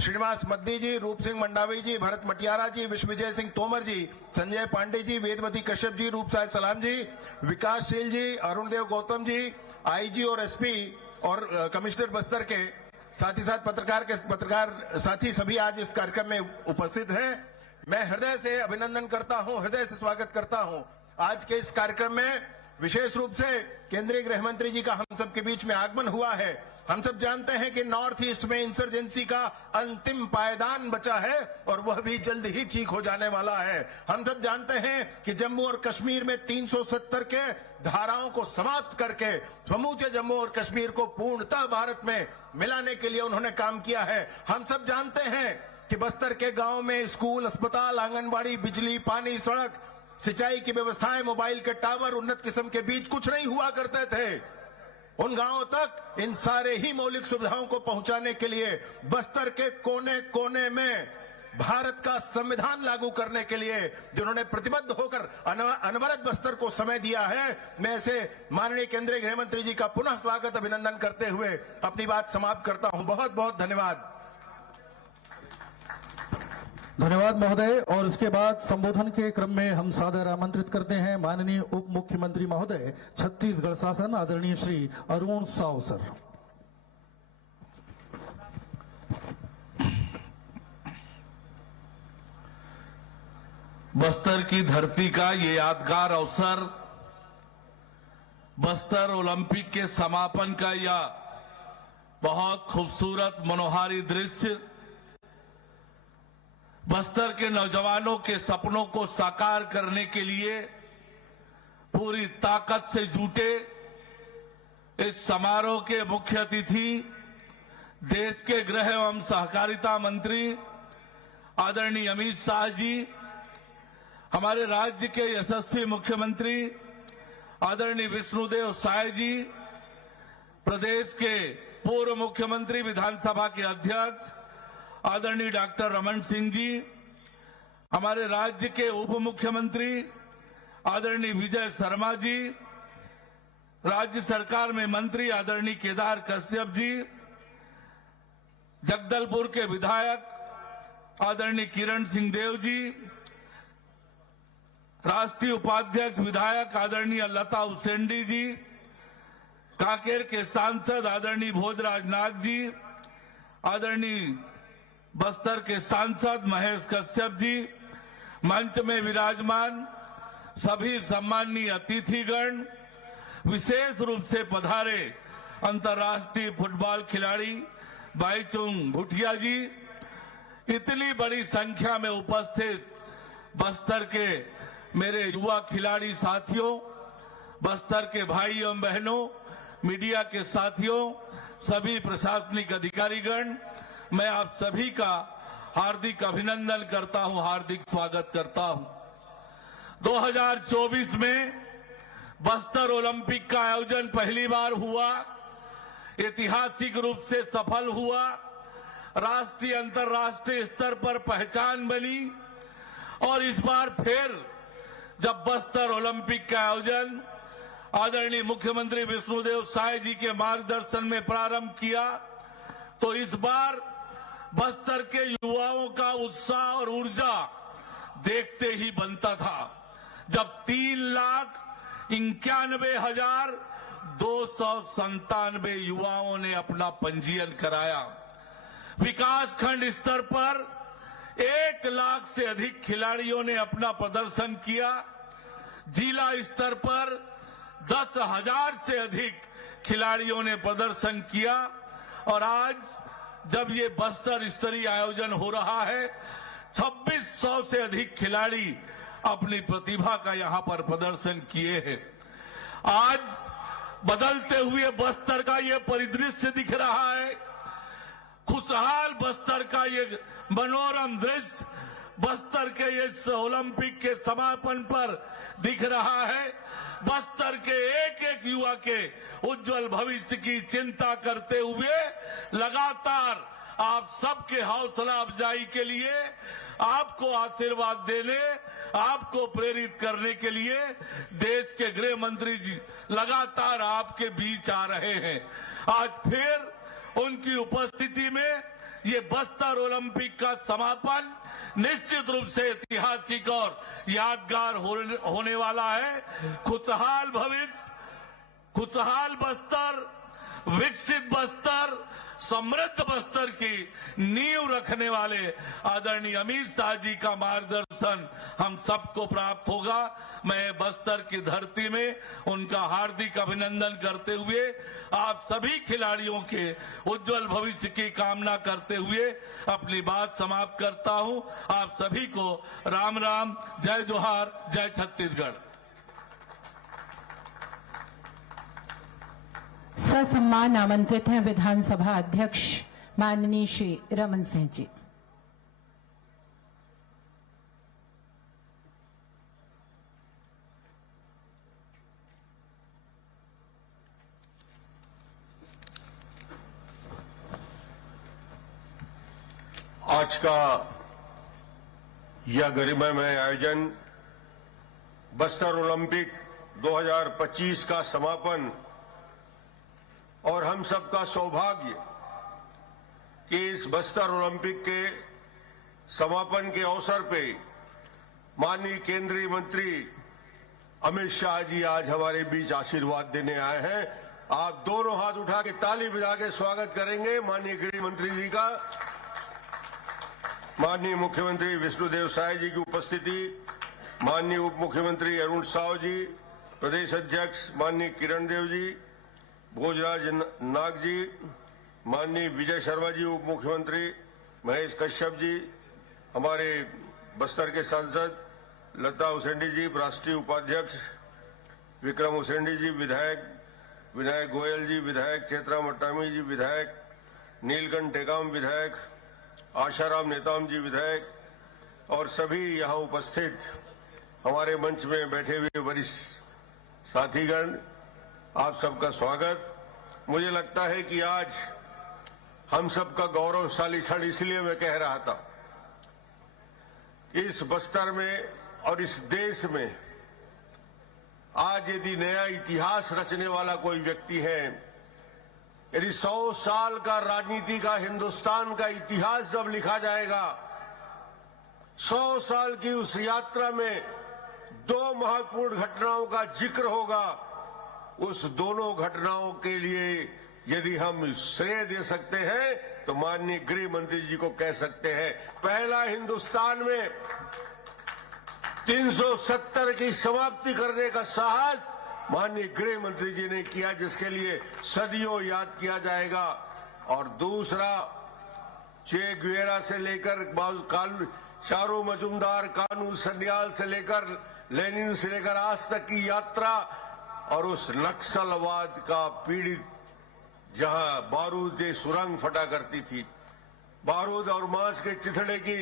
श्रीनिवास मद्दी जी, रूप सिंह मंडावी जी, भरत मटियारा जी, विश्वविजय सिंह तोमर जी, संजय पांडे जी, वेदवती कश्यप जी, रूपसाय सलाम जी, विकासशील जी, अरुण देव गौतम जी, आईजी और एसपी और कमिश्नर बस्तर के साथ ही साथ पत्रकार साथी सभी आज इस कार्यक्रम में उपस्थित हैं। मैं हृदय से अभिनंदन करता हूं, हृदय से स्वागत करता हूं। आज के इस कार्यक्रम में विशेष रूप से केंद्रीय गृह मंत्री जी का हम सबके बीच में आगमन हुआ है। हम सब जानते हैं कि नॉर्थ ईस्ट में इंसर्जेंसी का अंतिम पायदान बचा है और वह भी जल्द ही ठीक हो जाने वाला है। हम सब जानते हैं कि जम्मू और कश्मीर में 370 के धाराओं को समाप्त करके समूचे जम्मू और कश्मीर को पूर्णतः भारत में मिलाने के लिए उन्होंने काम किया है। हम सब जानते हैं कि बस्तर के गांव में स्कूल, अस्पताल, आंगनबाड़ी, बिजली, पानी, सड़क, सिंचाई की व्यवस्थाएं, मोबाइल के टावर, उन्नत किस्म के बीज कुछ नहीं हुआ करते थे। उन गांवों तक इन सारे ही मौलिक सुविधाओं को पहुंचाने के लिए बस्तर के कोने कोने में भारत का संविधान लागू करने के लिए जिन्होंने प्रतिबद्ध होकर अनवरत बस्तर को समय दिया है, मैं ऐसे माननीय केंद्रीय गृह मंत्री जी का पुनः स्वागत, अभिनंदन करते हुए अपनी बात समाप्त करता हूं। बहुत बहुत धन्यवाद। धन्यवाद महोदय। और इसके बाद संबोधन के क्रम में हम सादर आमंत्रित करते हैं माननीय उप मुख्यमंत्री महोदय छत्तीसगढ़ शासन आदरणीय श्री अरुण साव सर। बस्तर की धरती का ये यादगार अवसर, बस्तर ओलंपिक के समापन का यह बहुत खूबसूरत मनोहारी दृश्य, बस्तर के नौजवानों के सपनों को साकार करने के लिए पूरी ताकत से जुटे इस समारोह के मुख्य अतिथि देश के गृह एवं सहकारिता मंत्री आदरणीय अमित शाह जी, हमारे राज्य के यशस्वी मुख्यमंत्री आदरणीय विष्णुदेव साय जी, प्रदेश के पूर्व मुख्यमंत्री विधानसभा के अध्यक्ष आदरणीय डॉक्टर रमन सिंह जी, हमारे राज्य के उप मुख्यमंत्री आदरणीय विजय शर्मा जी, राज्य सरकार में मंत्री आदरणीय केदार कश्यप जी, जगदलपुर के विधायक आदरणीय किरण सिंह देव जी, राष्ट्रीय उपाध्यक्ष विधायक आदरणीय लता उसेंडी जी, कांकेर के सांसद आदरणीय भोजराज नाग जी, आदरणीय बस्तर के सांसद महेश कश्यप जी, मंच में विराजमान सभी सम्माननीय अतिथिगण, विशेष रूप से पधारे अंतर्राष्ट्रीय फुटबॉल खिलाड़ी बाईचुंग भूटिया जी, इतनी बड़ी संख्या में उपस्थित बस्तर के मेरे युवा खिलाड़ी साथियों, बस्तर के भाई एवं बहनों, मीडिया के साथियों, सभी प्रशासनिक अधिकारीगण, मैं आप सभी का हार्दिक अभिनंदन करता हूं, हार्दिक स्वागत करता हूं। 2024 में बस्तर ओलंपिक का आयोजन पहली बार हुआ, ऐतिहासिक रूप से सफल हुआ, राष्ट्रीय अंतर्राष्ट्रीय स्तर पर पहचान बनी और इस बार फिर जब बस्तर ओलंपिक का आयोजन आदरणीय मुख्यमंत्री विष्णुदेव साय जी के मार्गदर्शन में प्रारंभ किया, तो इस बार बस्तर के युवाओं का उत्साह और ऊर्जा देखते ही बनता था, जब 3,91,297 युवाओं ने अपना पंजीयन कराया। विकास खंड स्तर पर 1 लाख से अधिक खिलाड़ियों ने अपना प्रदर्शन किया, जिला स्तर पर 10,000 से अधिक खिलाड़ियों ने प्रदर्शन किया और आज जब ये बस्तर स्तरीय आयोजन हो रहा है, 2600 से अधिक खिलाड़ी अपनी प्रतिभा का यहां पर प्रदर्शन किए हैं। आज बदलते हुए बस्तर का ये परिदृश्य दिख रहा है, खुशहाल बस्तर का ये मनोरम दृश्य बस्तर के इस ओलंपिक के समापन पर दिख रहा है। बस्तर के एक एक युवा के उज्जवल भविष्य की चिंता करते हुए लगातार आप सबके हौसला अफजाई के लिए, आपको आशीर्वाद देने, आपको प्रेरित करने के लिए देश के गृह मंत्री जी लगातार आपके बीच आ रहे हैं। आज फिर उनकी उपस्थिति में ये बस्तर ओलंपिक का समापन निश्चित रूप से ऐतिहासिक और यादगार होने वाला है। खुशहाल भविष्य, खुशहाल बस्तर, विकसित बस्तर, समृद्ध बस्तर की नींव रखने वाले आदरणीय अमित शाह जी का मार्गदर्शन हम सबको प्राप्त होगा। मैं बस्तर की धरती में उनका हार्दिक अभिनंदन करते हुए आप सभी खिलाड़ियों के उज्जवल भविष्य की कामना करते हुए अपनी बात समाप्त करता हूं। आप सभी को राम राम, जय जोहार, जय छत्तीसगढ़। ससम्मान आमंत्रित हैं विधानसभा अध्यक्ष माननीय श्री रमन सिंह जी। आज का यह गरिमामय आयोजन बस्तर ओलंपिक 2025 का समापन और हम सबका सौभाग्य कि इस बस्तर ओलंपिक के समापन के अवसर पे माननीय केंद्रीय मंत्री अमित शाह जी आज हमारे बीच आशीर्वाद देने आए हैं। आप दोनों हाथ उठा के ताली बजा के स्वागत करेंगे माननीय गृह मंत्री जी का। माननीय मुख्यमंत्री विष्णुदेव साय जी की उपस्थिति, माननीय उप मुख्यमंत्री अरुण साव जी, प्रदेश अध्यक्ष माननीय किरण देव जी, भोजराज नाग जी, माननीय विजय शर्मा जी, उप मुख्यमंत्री महेश कश्यप जी, हमारे बस्तर के सांसद लता उसेंडी जी, राष्ट्रीय उपाध्यक्ष विक्रम उसेंडी जी, विधायक विनायक गोयल जी, विधायक चेत्रा मट्टामी जी, विधायक नीलकंठ टेकाम, विधायक आशाराम नेताम जी, विधायक और सभी यहाँ उपस्थित हमारे मंच में बैठे हुए वरिष्ठ साथीगण, आप सबका स्वागत। मुझे लगता है कि आज हम सबका गौरवशाली क्षण इसलिए मैं कह रहा था कि इस बस्तर में और इस देश में आज यदि नया इतिहास रचने वाला कोई व्यक्ति है, यदि 100 साल का राजनीति का हिंदुस्तान का इतिहास जब लिखा जाएगा, 100 साल की उस यात्रा में 2 महत्वपूर्ण घटनाओं का जिक्र होगा। उस दोनों घटनाओं के लिए यदि हम श्रेय दे सकते हैं तो माननीय गृह मंत्री जी को कह सकते हैं। पहला, हिंदुस्तान में 370 की समाप्ति करने का साहस माननीय गृह मंत्री जी ने किया, जिसके लिए सदियों याद किया जाएगा। और दूसरा, चे गुवेरा से लेकर चारू मजुमदार, कानू सन्याल से लेकर लेनिन से लेकर आज तक की यात्रा और उस नक्सलवाद का पीड़ित जहां बारूद की सुरंग फटा करती थी, बारूद और मांस के चिथड़े की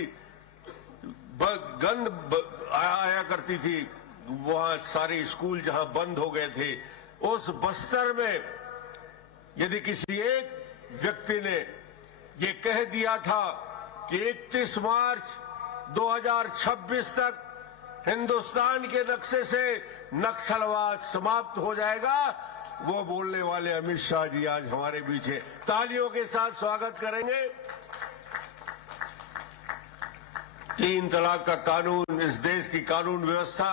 गंध आया करती थी, वहां सारे स्कूल जहां बंद हो गए थे, उस बस्तर में यदि किसी एक व्यक्ति ने ये कह दिया था कि 31 मार्च 2026 तक हिंदुस्तान के नक्शे से नक्सलवाद समाप्त हो जाएगा, वो बोलने वाले अमित शाह जी आज हमारे बीच है। तालियों के साथ स्वागत करेंगे। 3 तलाक का कानून, इस देश की कानून व्यवस्था,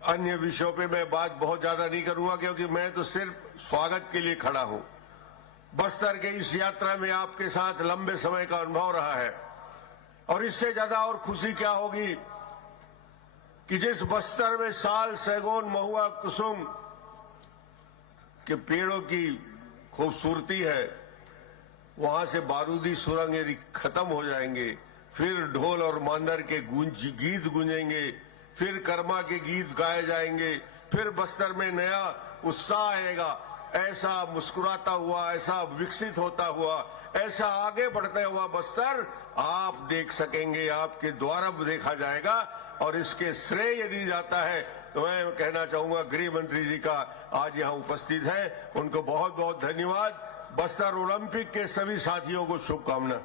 अन्य विषयों पे मैं बात बहुत ज्यादा नहीं करूंगा क्योंकि मैं तो सिर्फ स्वागत के लिए खड़ा हूं। बस्तर के इस यात्रा में आपके साथ लंबे समय का अनुभव रहा है और इससे ज्यादा और खुशी क्या होगी कि जिस बस्तर में साल, सैगोन, महुआ, कुसुम के पेड़ों की खूबसूरती है, वहां से बारूदी सुरंग यदि खत्म हो जाएंगे, फिर ढोल और मांदर के गीत गूंजेंगे, फिर कर्मा के गीत गाए जाएंगे, फिर बस्तर में नया उत्साह आएगा। ऐसा मुस्कुराता हुआ, ऐसा विकसित होता हुआ, ऐसा आगे बढ़ता हुआ बस्तर आप देख सकेंगे, आपके द्वारा देखा जाएगा। और इसके श्रेय यदि जाता है तो मैं कहना चाहूंगा गृह मंत्री जी का आज यहां उपस्थित है, उनको बहुत बहुत धन्यवाद। बस्तर ओलंपिक के सभी साथियों को शुभकामना।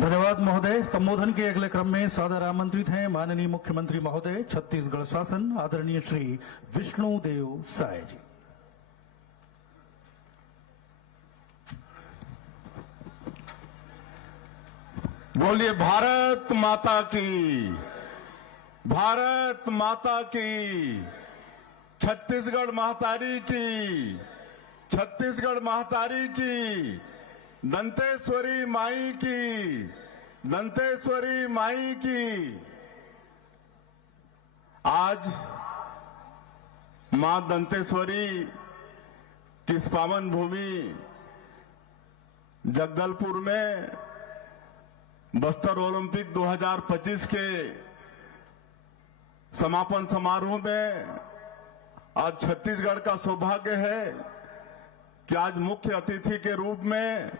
धन्यवाद महोदय। संबोधन के अगले क्रम में सादर आमंत्रित हैं माननीय मुख्यमंत्री महोदय छत्तीसगढ़ शासन आदरणीय श्री विष्णुदेव साय जी। बोलिए भारत माता की, भारत माता की, छत्तीसगढ़ महतारी की, छत्तीसगढ़ महतारी की, दंतेश्वरी माई की, दंतेश्वरी माई की। आज मां दंतेश्वरी की इस पावन भूमि जगदलपुर में बस्तर ओलंपिक 2025 के समापन समारोह में आज छत्तीसगढ़ का सौभाग्य है कि आज मुख्य अतिथि के रूप में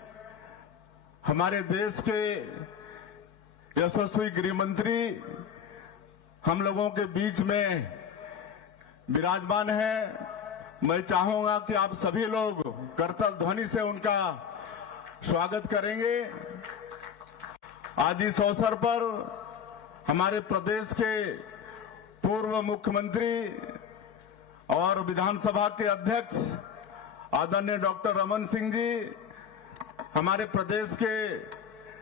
हमारे देश के यशस्वी गृह मंत्री हम लोगों के बीच में विराजमान है। मैं चाहूंगा कि आप सभी लोग करताल ध्वनि से उनका स्वागत करेंगे। आज इस अवसर पर हमारे प्रदेश के पूर्व मुख्यमंत्री और विधानसभा के अध्यक्ष आदरणीय डॉक्टर रमन सिंह जी, हमारे प्रदेश के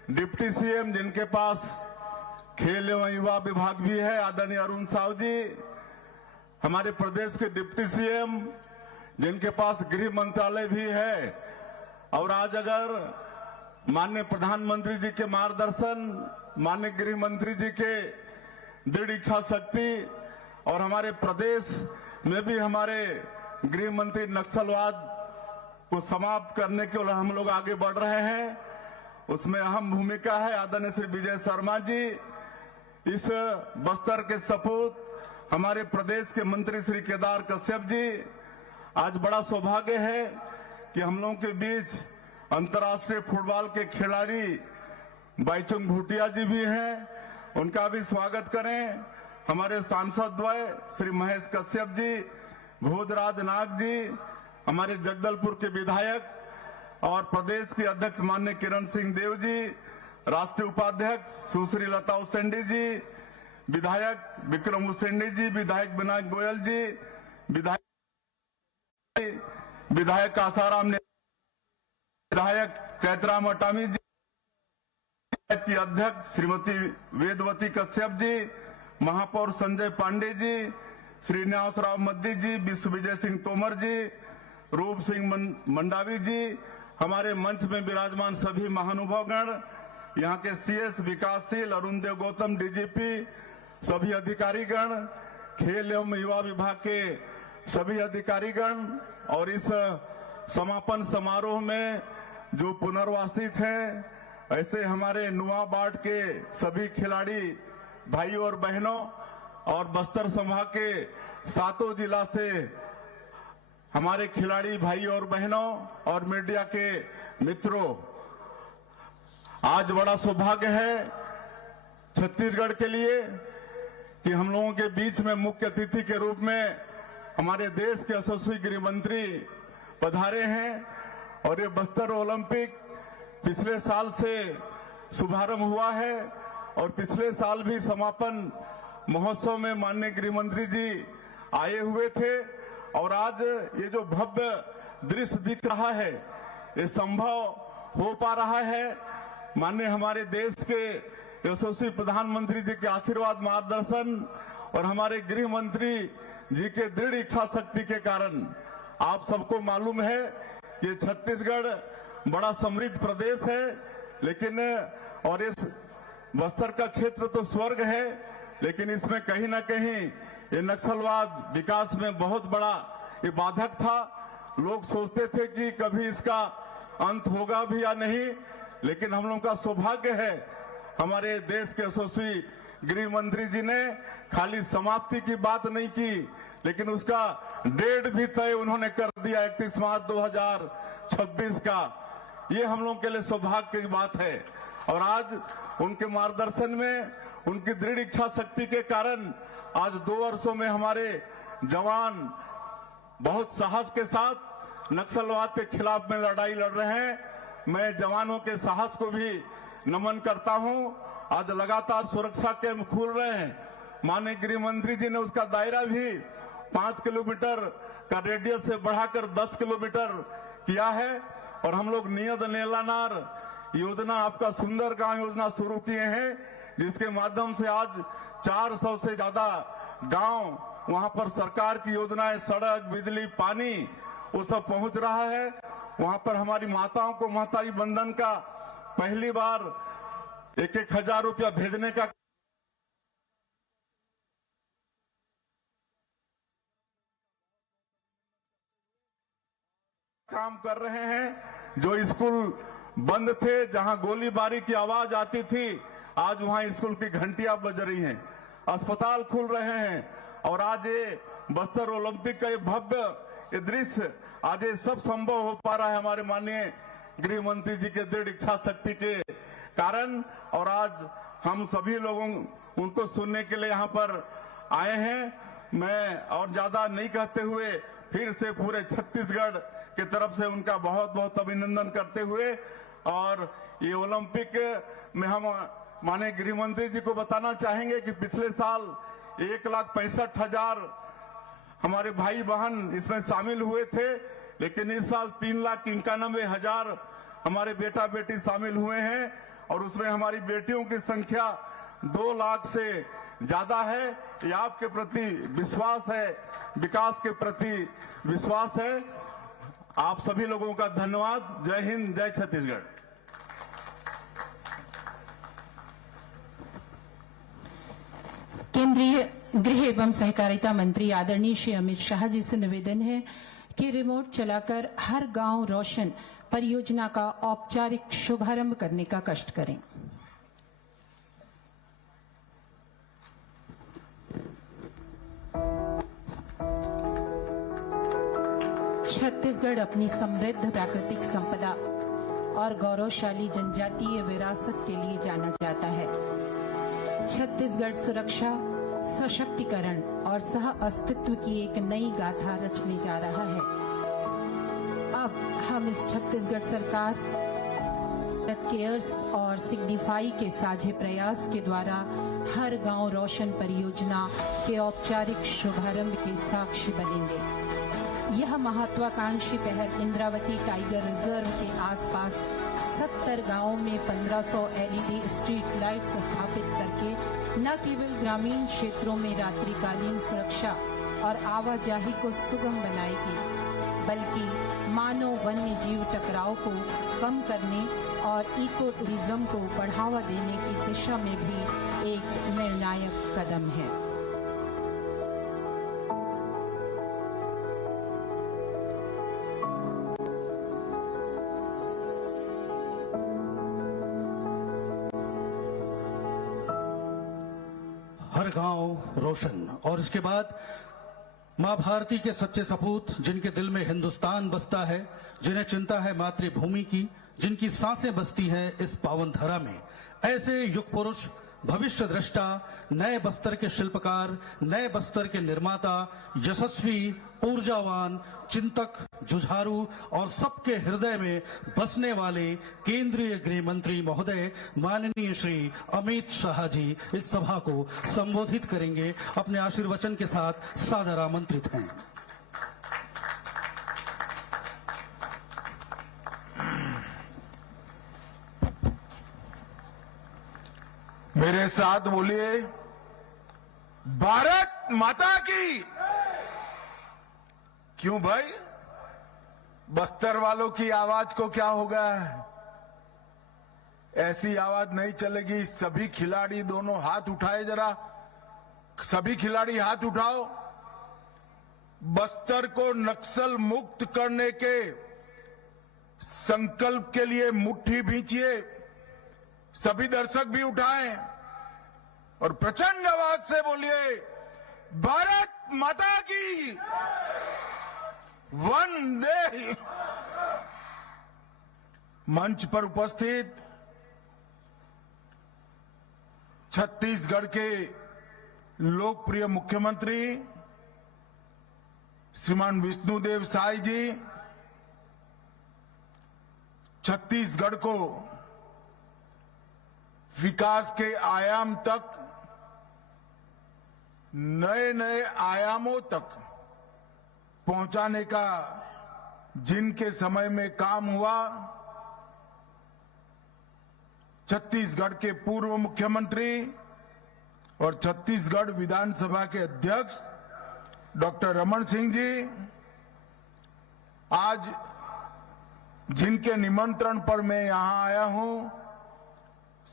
डिप्टी सीएम जिनके पास खेल एवं युवा विभाग भी है आदरणीय अरुण साव जी, हमारे प्रदेश के डिप्टी सीएम जिनके पास गृह मंत्रालय भी है, और आज अगर माननीय प्रधानमंत्री जी के मार्गदर्शन, माननीय गृह मंत्री जी के दृढ़ इच्छा शक्ति और हमारे प्रदेश में भी हमारे गृह मंत्री नक्सलवाद को समाप्त करने के लिए हम लोग आगे बढ़ रहे हैं, उसमें अहम भूमिका है आदरणीय श्री विजय शर्मा जी। इस बस्तर के सपूत हमारे प्रदेश के मंत्री श्री केदार कश्यप जी, आज बड़ा सौभाग्य है कि हम लोगों के बीच अंतर्राष्ट्रीय फुटबॉल के खिलाड़ी बाईचुंग भूटिया जी भी हैं, उनका भी स्वागत करें। हमारे सांसद द्वय श्री महेश कश्यप जी, भोजराज नाग जी, हमारे जगदलपुर के विधायक और प्रदेश के अध्यक्ष माननीय किरण सिंह देव जी, राष्ट्रीय उपाध्यक्ष सुश्री लता उसेंडी जी, विधायक विक्रम उसेंडी जी, विधायक विनायक गोयल जी, विधायक आसाराम ने, विधायक चैतराम अटामी जी की अध्यक्ष श्रीमती वेदवती कश्यप जी, महापौर संजय पांडे जी, श्रीनिवास राव मद्दी जी, विश्व विजय सिंह तोमर जी, रूप सिंह मंडावी जी, हमारे मंच में विराजमान सभी महानुभावगण, यहाँ के सीएस विकासशील अरुण देव गौतम डीजीपी, सभी अधिकारीगण, खेल एवं युवा विभाग के सभी अधिकारीगण, और इस समापन समारोह में जो पुनर्वासित हैं, ऐसे हमारे नुआबाड के सभी खिलाड़ी भाई और बहनों और बस्तर संभाग के 7 जिला से हमारे खिलाड़ी भाई और बहनों और मीडिया के मित्रों, आज बड़ा सौभाग्य है छत्तीसगढ़ के लिए कि हम लोगों के बीच में मुख्य अतिथि के रूप में हमारे देश के यशस्वी गृह मंत्री पधारे हैं। और ये बस्तर ओलंपिक पिछले साल से शुभारंभ हुआ है और पिछले साल भी समापन महोत्सव में माननीय गृह मंत्री जी आए हुए थे, और आज ये जो भव्य दृश्य दिख रहा है ये संभव हो पा रहा है माननीय हमारे देश के यशस्वी प्रधानमंत्री जी के आशीर्वाद, मार्गदर्शन और हमारे गृह मंत्री जी के दृढ़ इच्छा शक्ति के कारण। आप सबको मालूम है कि छत्तीसगढ़ बड़ा समृद्ध प्रदेश है, लेकिन और इस बस्तर का क्षेत्र तो स्वर्ग है, लेकिन इसमें कहीं ना कहीं ये नक्सलवाद विकास में बहुत बड़ा ये बाधक था। लोग सोचते थे कि कभी इसका अंत होगा भी या नहीं, लेकिन हम लोगों का सौभाग्य है हमारे देश के यशस्वी गृह मंत्री जी ने खाली समाप्ति की बात नहीं की, लेकिन उसका डेट भी तय उन्होंने कर दिया 31 मार्च 2026 का। ये हम लोगों के लिए सौभाग्य की बात है, और आज उनके मार्गदर्शन में, उनकी दृढ़ इच्छा शक्ति के कारण आज 2 वर्षों में हमारे जवान बहुत साहस के साथ नक्सलवाद के खिलाफ में लड़ाई लड़ रहे हैं। मैं जवानों के साहस को भी नमन करता हूं। आज लगातार सुरक्षा कैंप खुल रहे हैं, माननीय गृह मंत्री जी ने उसका दायरा भी 5 किलोमीटर का रेडियस से बढ़ाकर 10 किलोमीटर किया है, और हम लोग नियत नेलानार योजना, आपका सुंदर गांव योजना शुरू किए हैं, जिसके माध्यम से आज 400 से ज्यादा गांव, वहां पर सरकार की योजनाएं, सड़क, बिजली, पानी, वो सब पहुंच रहा है। वहां पर हमारी माताओं को महतारी बंधन का पहली बार 1,000 रुपया भेजने का काम कर रहे हैं। जो स्कूल बंद थे, जहां गोलीबारी की आवाज आती थी, आज वहां स्कूल की घंटियां बज रही हैं, अस्पताल खुल रहे हैं और आज ये बस्तर ओलंपिक का ये भव्य ये दृश्य, आज ये सब संभव हो पा रहा है हमारे माननीय गृह मंत्री जी के दृढ़ इच्छा शक्ति के कारण। और आज हम सभी लोगों उनको सुनने के लिए यहाँ पर आए हैं। मैं और ज्यादा नहीं कहते हुए फिर से पूरे छत्तीसगढ़ की तरफ से उनका बहुत बहुत अभिनंदन करते हुए, और ये ओलंपिक में हम माननीय गृह मंत्री जी को बताना चाहेंगे कि पिछले साल 1,65,000 हमारे भाई बहन इसमें शामिल हुए थे, लेकिन इस साल 3,91,000 हमारे बेटा बेटी शामिल हुए हैं और उसमें हमारी बेटियों की संख्या 2 लाख से ज्यादा है। ये आपके प्रति विश्वास है, विकास के प्रति विश्वास है। आप सभी लोगों का धन्यवाद। जय हिंद, जय छत्तीसगढ़। केंद्रीय गृह एवं सहकारिता मंत्री आदरणीय श्री अमित शाह जी से निवेदन है कि रिमोट चलाकर हर गांव रोशन परियोजना का औपचारिक शुभारंभ करने का कष्ट करें। छत्तीसगढ़ अपनी समृद्ध प्राकृतिक संपदा और गौरवशाली जनजातीय विरासत के लिए जाना जाता है। छत्तीसगढ़ सुरक्षा, सशक्तिकरण और सह अस्तित्व की एक नई गाथा रचने जा रहा है। अब हम इस छत्तीसगढ़ सरकार केयर्स और सिग्निफाई के साझे प्रयास के द्वारा हर गांव रोशन परियोजना के औपचारिक शुभारंभ के साक्षी बनेंगे। यह महत्वाकांक्षी पहल इंद्रावती टाइगर रिजर्व के आसपास 70 गांवों में 1500 LED स्ट्रीट लाइट्स स्थापित करके न केवल ग्रामीण क्षेत्रों में रात्रिकालीन सुरक्षा और आवाजाही को सुगम बनाएगी, बल्कि मानव वन्य जीव टकराव को कम करने और इको टूरिज्म को बढ़ावा देने की दिशा में भी एक निर्णायक कदम है। हर गांव रोशन। और इसके बाद मां भारती के सच्चे सपूत, जिनके दिल में हिंदुस्तान बसता है, जिन्हें चिंता है मातृभूमि की, जिनकी सांसें बसती हैं इस पावन धरा में, ऐसे युग पुरुष, भविष्य दृष्टा, नए बस्तर के शिल्पकार, नए बस्तर के निर्माता, यशस्वी, ऊर्जावान, चिंतक, जुझारू और सबके हृदय में बसने वाले केंद्रीय गृह मंत्री महोदय माननीय श्री अमित शाह जी इस सभा को संबोधित करेंगे। अपने आशीर्वचन के साथ सादर आमंत्रित हैं। मेरे साथ बोलिए, भारत माता की। क्यों भाई, बस्तर वालों की आवाज को क्या होगा? ऐसी आवाज नहीं चलेगी। सभी खिलाड़ी दोनों हाथ उठाए जरा, सभी खिलाड़ी हाथ उठाओ। बस्तर को नक्सल मुक्त करने के संकल्प के लिए मुट्ठी भींचिए। सभी दर्शक भी उठाएं और प्रचंड आवाज से बोलिए, भारत माता की वंदे। मंच पर उपस्थित छत्तीसगढ़ के लोकप्रिय मुख्यमंत्री श्रीमान विष्णुदेव साय जी छत्तीसगढ़ को विकास के आयाम तक, नए नए आयामों तक पहुंचाने का जिनके समय में काम हुआ, छत्तीसगढ़ के पूर्व मुख्यमंत्री और छत्तीसगढ़ विधानसभा के अध्यक्ष डॉक्टर रमन सिंह जी, आज जिनके निमंत्रण पर मैं यहां आया हूं,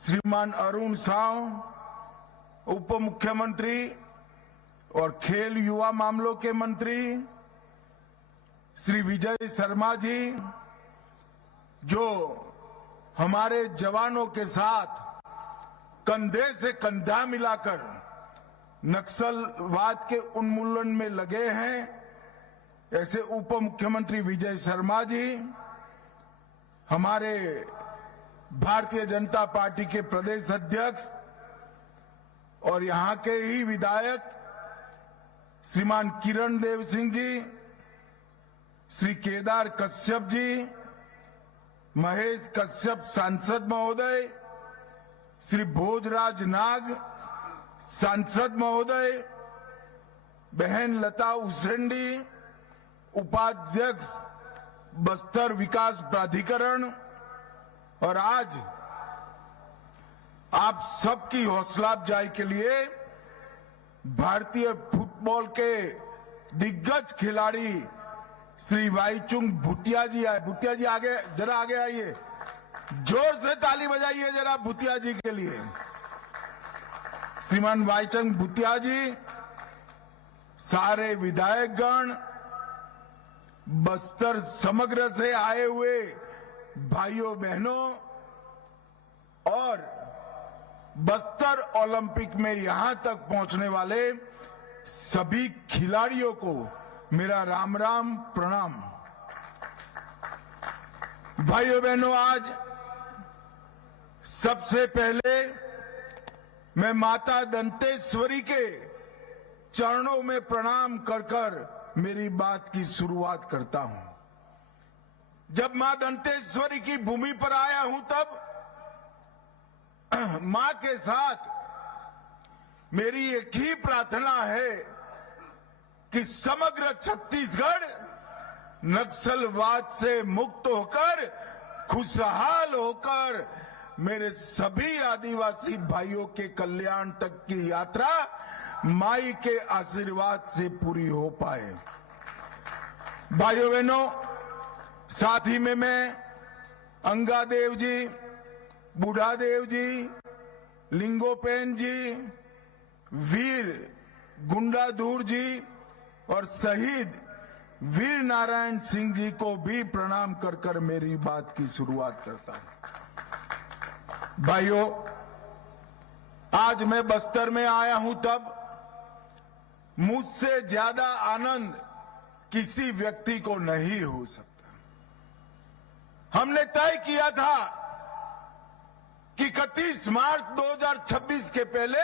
श्रीमान अरुण साव उप मुख्यमंत्री और खेल युवा मामलों के मंत्री, श्री विजय शर्मा जी जो हमारे जवानों के साथ कंधे से कंधा मिलाकर नक्सलवाद के उन्मूलन में लगे हैं, ऐसे उप मुख्यमंत्री विजय शर्मा जी, हमारे भारतीय जनता पार्टी के प्रदेश अध्यक्ष और यहां के ही विधायक श्रीमान किरण देव सिंह जी, श्री केदार कश्यप जी, महेश कश्यप सांसद महोदय, श्री भोजराज नाग सांसद महोदय, बहन लता उसेंडी उपाध्यक्ष बस्तर विकास प्राधिकरण, और आज आप सबकी हौसला अफजाई के लिए भारतीय फुटबॉल के दिग्गज खिलाड़ी श्री वाईचुंग भूटिया जी आए। भूटिया जी आगे जरा आगे आइए, जोर से ताली बजाइए जरा भूटिया जी के लिए। श्रीमान वाईचुंग भूटिया जी, सारे विधायकगण, बस्तर समग्र से आए हुए भाइयों बहनों और बस्तर ओलंपिक में यहां तक पहुंचने वाले सभी खिलाड़ियों को मेरा राम राम प्रणाम। भाइयों बहनों, आज सबसे पहले मैं माता दंतेश्वरी के चरणों में प्रणाम कर कर मेरी बात की शुरुआत करता हूं। जब मां दंतेश्वरी की भूमि पर आया हूं तब मां के साथ मेरी एक ही प्रार्थना है कि समग्र छत्तीसगढ़ नक्सलवाद से मुक्त होकर, खुशहाल होकर मेरे सभी आदिवासी भाइयों के कल्याण तक की यात्रा माई के आशीर्वाद से पूरी हो पाए। भाइयों बहनों, साथ ही में मैं अंगादेव जी, बूढ़ादेव जी, लिंगोपेन जी, वीर गुंडाधुर जी और शहीद वीर नारायण सिंह जी को भी प्रणाम कर कर मेरी बात की शुरुआत करता हूं। भाइयों, आज मैं बस्तर में आया हूं तब मुझसे ज्यादा आनंद किसी व्यक्ति को नहीं हो सकता। हमने तय किया था कि 31 मार्च 2026 के पहले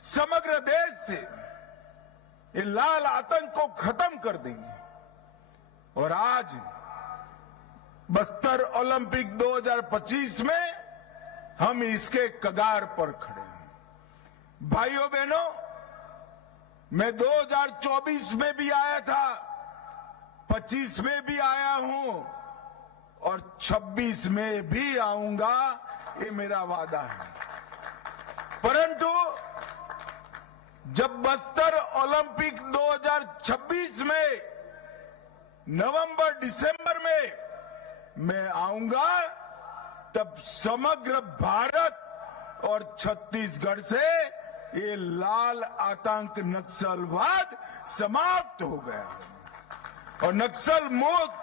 समग्र देश से ये लाल आतंक को खत्म कर देंगे, और आज बस्तर ओलंपिक 2025 में हम इसके कगार पर खड़े हैं। भाइयों बहनों, मैं 2024 में भी आया था, 25 में भी आया हूं और 26 में भी आऊंगा, ये मेरा वादा है। परंतु जब बस्तर ओलंपिक 2026 में नवंबर दिसंबर में मैं आऊंगा, तब समग्र भारत और छत्तीसगढ़ से ये लाल आतंक नक्सलवाद समाप्त हो गया और नक्सल मुक्त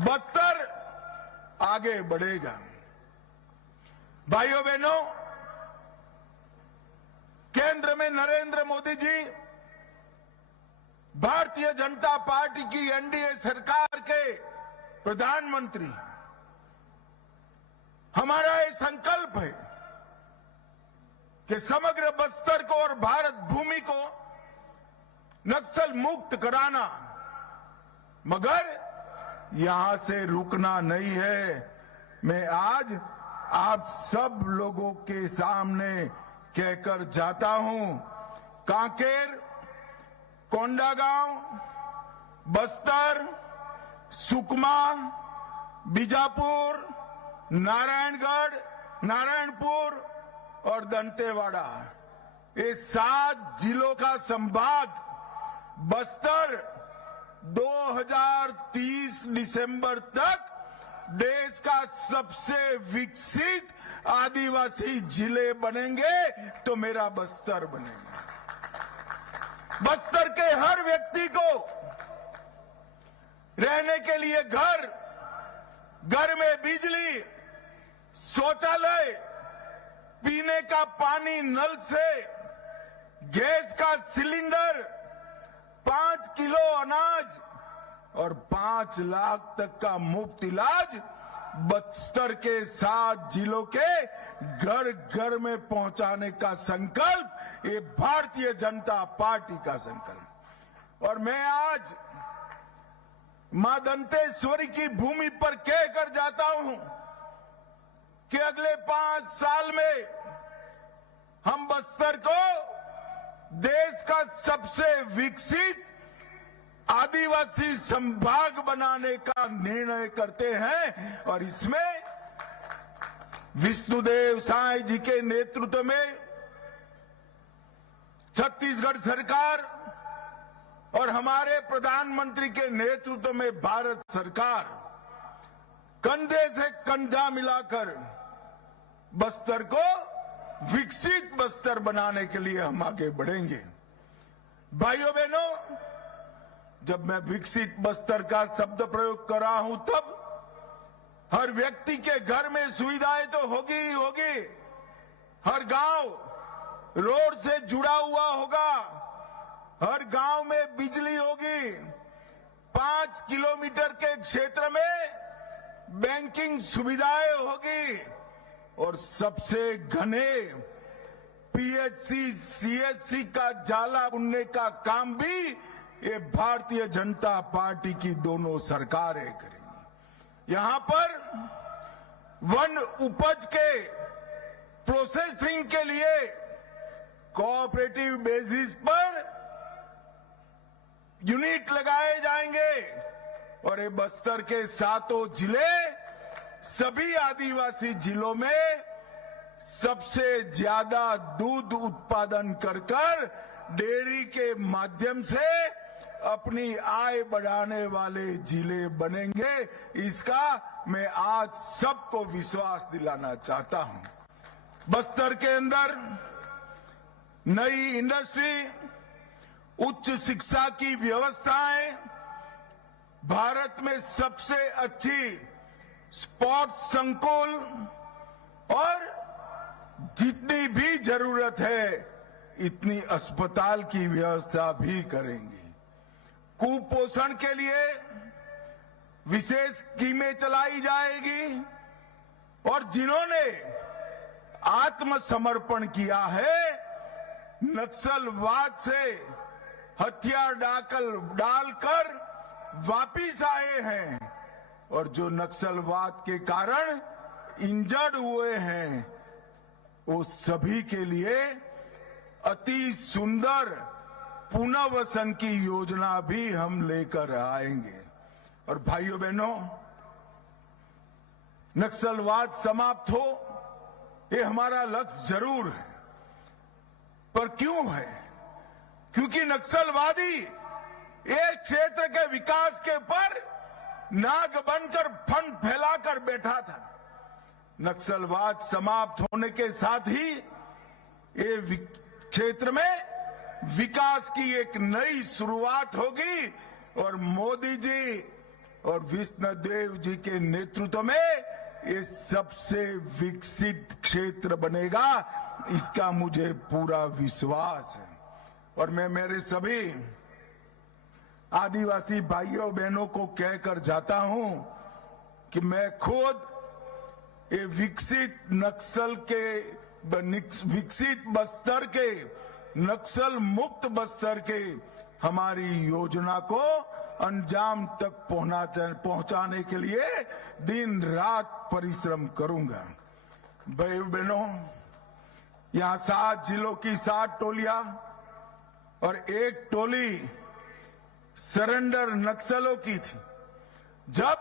बस्तर आगे बढ़ेगा। भाइयों बहनों, केंद्र में नरेंद्र मोदी जी भारतीय जनता पार्टी की एनडीए सरकार के प्रधानमंत्री। हमारा ये संकल्प है कि समग्र बस्तर को और भारत भूमि को नक्सल मुक्त कराना, मगर यहां से रुकना नहीं है। मैं आज आप सब लोगों के सामने कहकर जाता हूं, कांकेर, कोंडागांव, बस्तर, सुकमा, बीजापुर, नारायणगढ़, नारायणपुर और दंतेवाड़ा, ये 7 जिलों का संभाग बस्तर 2030 दिसंबर तक देश का सबसे विकसित आदिवासी जिले बनेंगे तो मेरा बस्तर बनेगा। बस्तर के हर व्यक्ति को रहने के लिए घर, घर में बिजली, शौचालय, पीने का पानी नल से, गैस का सिलेंडर, 5 किलो अनाज और 5 लाख तक का मुफ्त इलाज बस्तर के 7 जिलों के घर घर में पहुंचाने का संकल्प ये भारतीय जनता पार्टी का संकल्प। और मैं आज मां दंतेश्वरी की भूमि पर कहकर जाता हूं कि अगले 5 साल में हम बस्तर को देश का सबसे विकसित आदिवासी संभाग बनाने का निर्णय करते हैं। और इसमें विष्णुदेव साय जी के नेतृत्व में छत्तीसगढ़ सरकार और हमारे प्रधानमंत्री के नेतृत्व में भारत सरकार कंधे से कंधा मिलाकर बस्तर को विकसित बस्तर बनाने के लिए हम आगे बढ़ेंगे। भाइयों बहनों, जब मैं विकसित बस्तर का शब्द प्रयोग कर रहा हूं तब हर व्यक्ति के घर में सुविधाएं तो होगी ही होगी। हर गांव रोड से जुड़ा हुआ होगा, हर गांव में बिजली होगी, 5 किलोमीटर के क्षेत्र में बैंकिंग सुविधाएं होगी और सबसे घने पीएचसी, सीएचसी का जाला बुनने का काम भी ये भारतीय जनता पार्टी की दोनों सरकारें करेंगी। यहां पर वन उपज के प्रोसेसिंग के लिए कोऑपरेटिव बेसिस पर यूनिट लगाए जाएंगे और ये बस्तर के 7 जिले सभी आदिवासी जिलों में सबसे ज्यादा दूध उत्पादन कर डेयरी के माध्यम से अपनी आय बढ़ाने वाले जिले बनेंगे। इसका मैं आज सबको विश्वास दिलाना चाहता हूं। बस्तर के अंदर नई इंडस्ट्री, उच्च शिक्षा की व्यवस्थाएं, भारत में सबसे अच्छी स्पोर्ट्स संकुल और जितनी भी जरूरत है इतनी अस्पताल की व्यवस्था भी करेंगे। कुपोषण के लिए विशेष स्कीमें चलाई जाएगी और जिन्होंने आत्मसमर्पण किया है, नक्सलवाद से हथियार डालकर वापिस आए हैं और जो नक्सलवाद के कारण इंजर्ड हुए हैं, वो सभी के लिए अति सुंदर पुनर्वसन की योजना भी हम लेकर आएंगे। और भाइयों बहनों, नक्सलवाद समाप्त हो ये हमारा लक्ष्य जरूर है, पर क्यों है? क्योंकि नक्सलवादी एक क्षेत्र के विकास के ऊपर नाग बनकर फंड फैलाकर बैठा था। नक्सलवाद समाप्त होने के साथ ही ये क्षेत्र में विकास की एक नई शुरुआत होगी और मोदी जी और विष्णुदेव जी के नेतृत्व में ये सबसे विकसित क्षेत्र बनेगा, इसका मुझे पूरा विश्वास है। और मैं मेरे सभी आदिवासी भाइयों बहनों को कहकर जाता हूं कि मैं खुद ये विकसित बस्तर के, नक्सल मुक्त बस्तर के हमारी योजना को अंजाम तक पहुंचाने के लिए दिन रात परिश्रम करूंगा। भाई बहनों, यहां 7 जिलों की 7 टोलियां और 1 टोली सरेंडर नक्सलों की थी। जब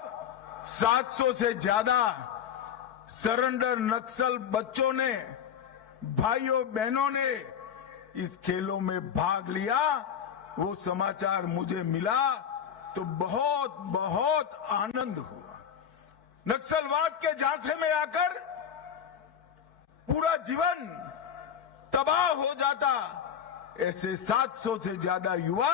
700 से ज्यादा सरेंडर नक्सल बच्चों ने, भाइयों बहनों ने इस खेलों में भाग लिया, वो समाचार मुझे मिला तो बहुत बहुत आनंद हुआ। नक्सलवाद के झांसे में आकर पूरा जीवन तबाह हो जाता। ऐसे 700 से ज्यादा युवा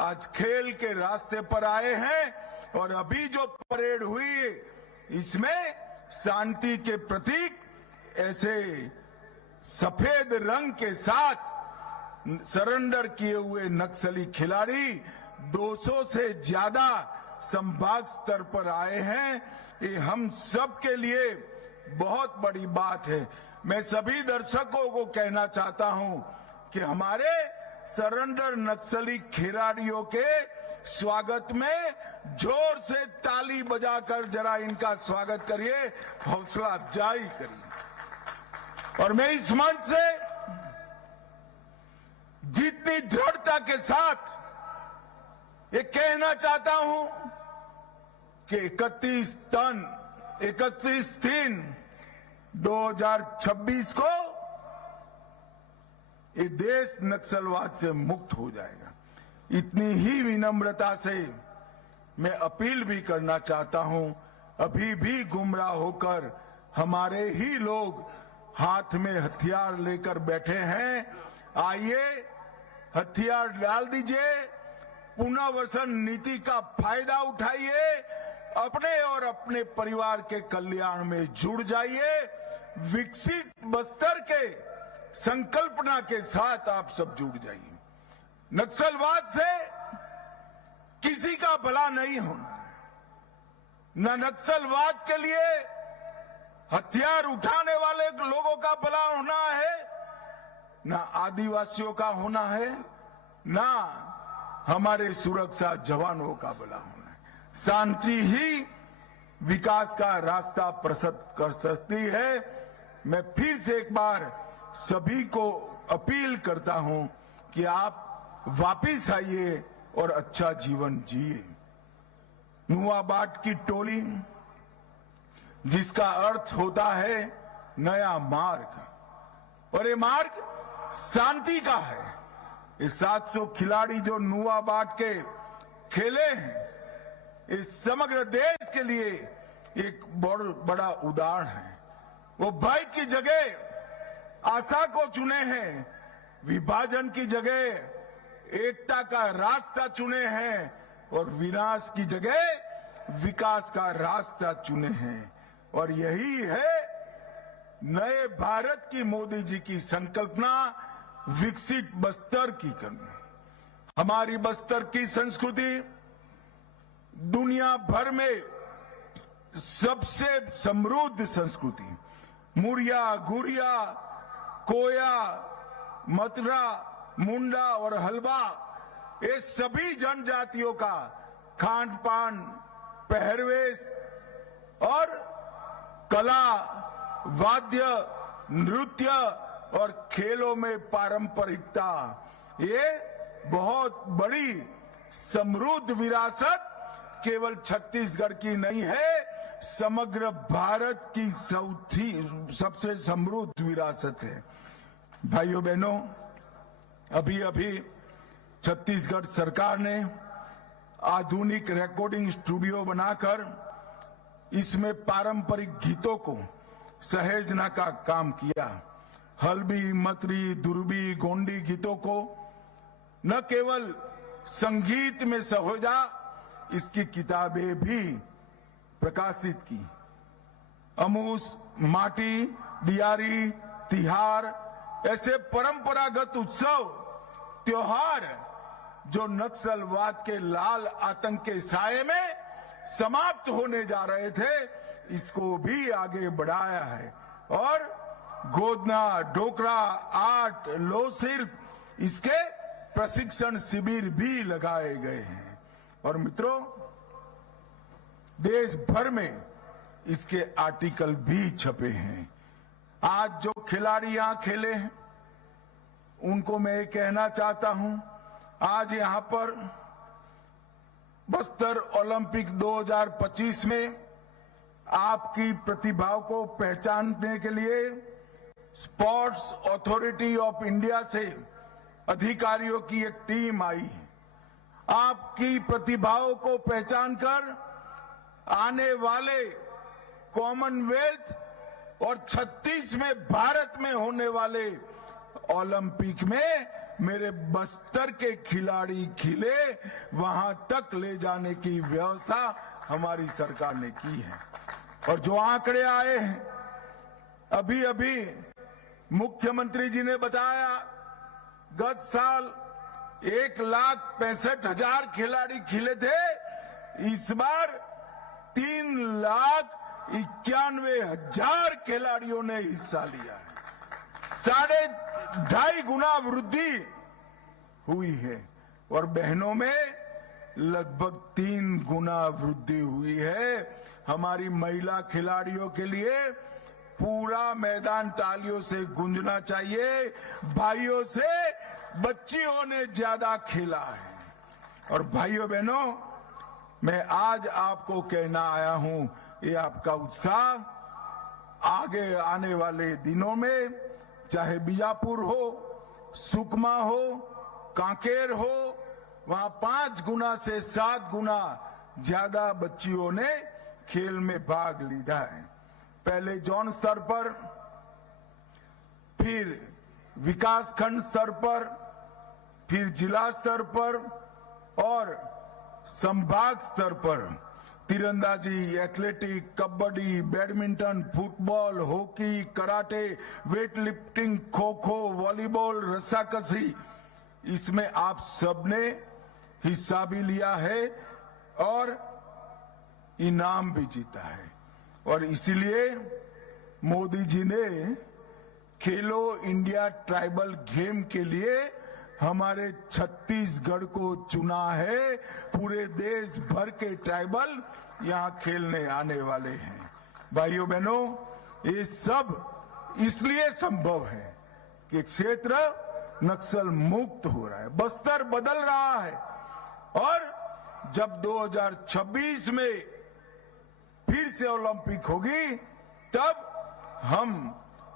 आज खेल के रास्ते पर आए हैं और अभी जो परेड हुई इसमें शांति के प्रतीक ऐसे सफेद रंग के साथ सरेंडर किए हुए नक्सली खिलाड़ी 200 से ज्यादा संभाग स्तर पर आए हैं। ये हम सब के लिए बहुत बड़ी बात है। मैं सभी दर्शकों को कहना चाहता हूं कि हमारे सरेंडर नक्सली खिलाड़ियों के स्वागत में जोर से ताली बजाकर जरा इनका स्वागत करिए, हौसला अफजाई करिए। और मैं इस मंच से जितनी दृढ़ता के साथ ये कहना चाहता हूं कि 31/3/2026 को ये देश नक्सलवाद से मुक्त हो जाएगा। इतनी ही विनम्रता से मैं अपील भी करना चाहता हूं, अभी भी गुमराह होकर हमारे ही लोग हाथ में हथियार लेकर बैठे हैं। आइए हथियार डाल दीजिए, पुनर्वसन नीति का फायदा उठाइए, अपने और अपने परिवार के कल्याण में जुड़ जाइए। विकसित बस्तर के संकल्पना के साथ आप सब जुड़ जाइए। नक्सलवाद से किसी का भला नहीं होना है, न नक्सलवाद के लिए हथियार उठाने वाले लोगों का भला होना है, न आदिवासियों का होना है, न हमारे सुरक्षा जवानों का भला होना है। शांति ही विकास का रास्ता प्रशस्त कर सकती है। मैं फिर से एक बार सभी को अपील करता हूं कि आप वापिस आइए और अच्छा जीवन जिए। नुआबाट की टोली, जिसका अर्थ होता है नया मार्ग, और ये मार्ग शांति का है। ये 700 खिलाड़ी जो नुआबाट के खेले हैं, इस समग्र देश के लिए एक बड़ा उदाहरण है। वो भय की जगह आशा को चुने हैं, विभाजन की जगह एकता का रास्ता चुने हैं और विनाश की जगह विकास का रास्ता चुने हैं। और यही है नए भारत की मोदी जी की संकल्पना, विकसित बस्तर की करनी। हमारी बस्तर की संस्कृति दुनिया भर में सबसे समृद्ध संस्कृति, मुरिया, गुड़िया, कोया, मतरा, मुंडा और हलवा, ये सभी जनजातियों का खान पान, पहरवेश और कला, वाद्य, नृत्य और खेलों में पारंपरिकता, ये बहुत बड़ी समृद्ध विरासत केवल छत्तीसगढ़ की नहीं है, समग्र भारत की सबसे समृद्ध विरासत है। भाइयों बहनों, अभी छत्तीसगढ़ सरकार ने आधुनिक रिकॉर्डिंग स्टूडियो बनाकर इसमें पारंपरिक गीतों को सहेजना का काम किया। हल्बी, मतरी, दुर्बी, गोंडी गीतों को न केवल संगीत में सहोजा, इसकी किताबें भी प्रकाशित की। अमूस, माटी, दियारी, तिहार ऐसे परंपरागत उत्सव, त्योहार जो नक्सलवाद के लाल आतंक के साये में समाप्त होने जा रहे थे, इसको भी आगे बढ़ाया है। और गोदना, डोकरा, आर्ट, लोह शिल्प, इसके प्रशिक्षण शिविर भी लगाए गए हैं। और मित्रों, देश भर में इसके आर्टिकल भी छपे हैं। आज जो खिलाड़ी यहां खेले हैं, उनको मैं ये कहना चाहता हूं, आज यहां पर बस्तर ओलंपिक 2025 में आपकी प्रतिभाओं को पहचानने के लिए स्पोर्ट्स अथॉरिटी ऑफ इंडिया से अधिकारियों की एक टीम आई है। आपकी प्रतिभाओं को पहचानकर आने वाले कॉमनवेल्थ और 36 में भारत में होने वाले ओलंपिक में मेरे बस्तर के खिलाड़ी खिले, वहां तक ले जाने की व्यवस्था हमारी सरकार ने की है। और जो आंकड़े आए हैं, अभी अभी मुख्यमंत्री जी ने बताया, गत साल 1,65,000 खिलाड़ी खिले थे, इस बार 3,91,000 खिलाड़ियों ने हिस्सा लिया है। 2.5 गुना वृद्धि हुई है और बहनों में लगभग 3 गुना वृद्धि हुई है। हमारी महिला खिलाड़ियों के लिए पूरा मैदान तालियों से गूंजना चाहिए। भाइयों से बच्चियों ने ज्यादा खेला है। और भाइयों बहनों, मैं आज आपको कहना आया हूं, ये आपका उत्साह आगे आने वाले दिनों में, चाहे बीजापुर हो, सुकमा हो, कांकेर हो, वहां 5 गुना से 7 गुना ज्यादा बच्चियों ने खेल में भाग लिया है। पहले जोन स्तर पर, फिर विकासखंड स्तर पर, फिर जिला स्तर पर और संभाग स्तर पर तीरंदाजी, athletic, kabaddi, badminton, football, hockey, karate, weight lifting, kho kho, volleyball, रस्साकशी, इसमें आप सबने हिस्सा भी लिया है और इनाम भी जीता है। और इसीलिए मोदी जी ने खेलो इंडिया ट्राइबल गेम के लिए हमारे छत्तीसगढ़ को चुना है। पूरे देश भर के ट्राइबल यहां खेलने आने वाले हैं। भाइयों बहनों, ये सब इसलिए संभव है कि क्षेत्र नक्सल मुक्त हो रहा है, बस्तर बदल रहा है। और जब 2026 में फिर से ओलंपिक होगी, तब हम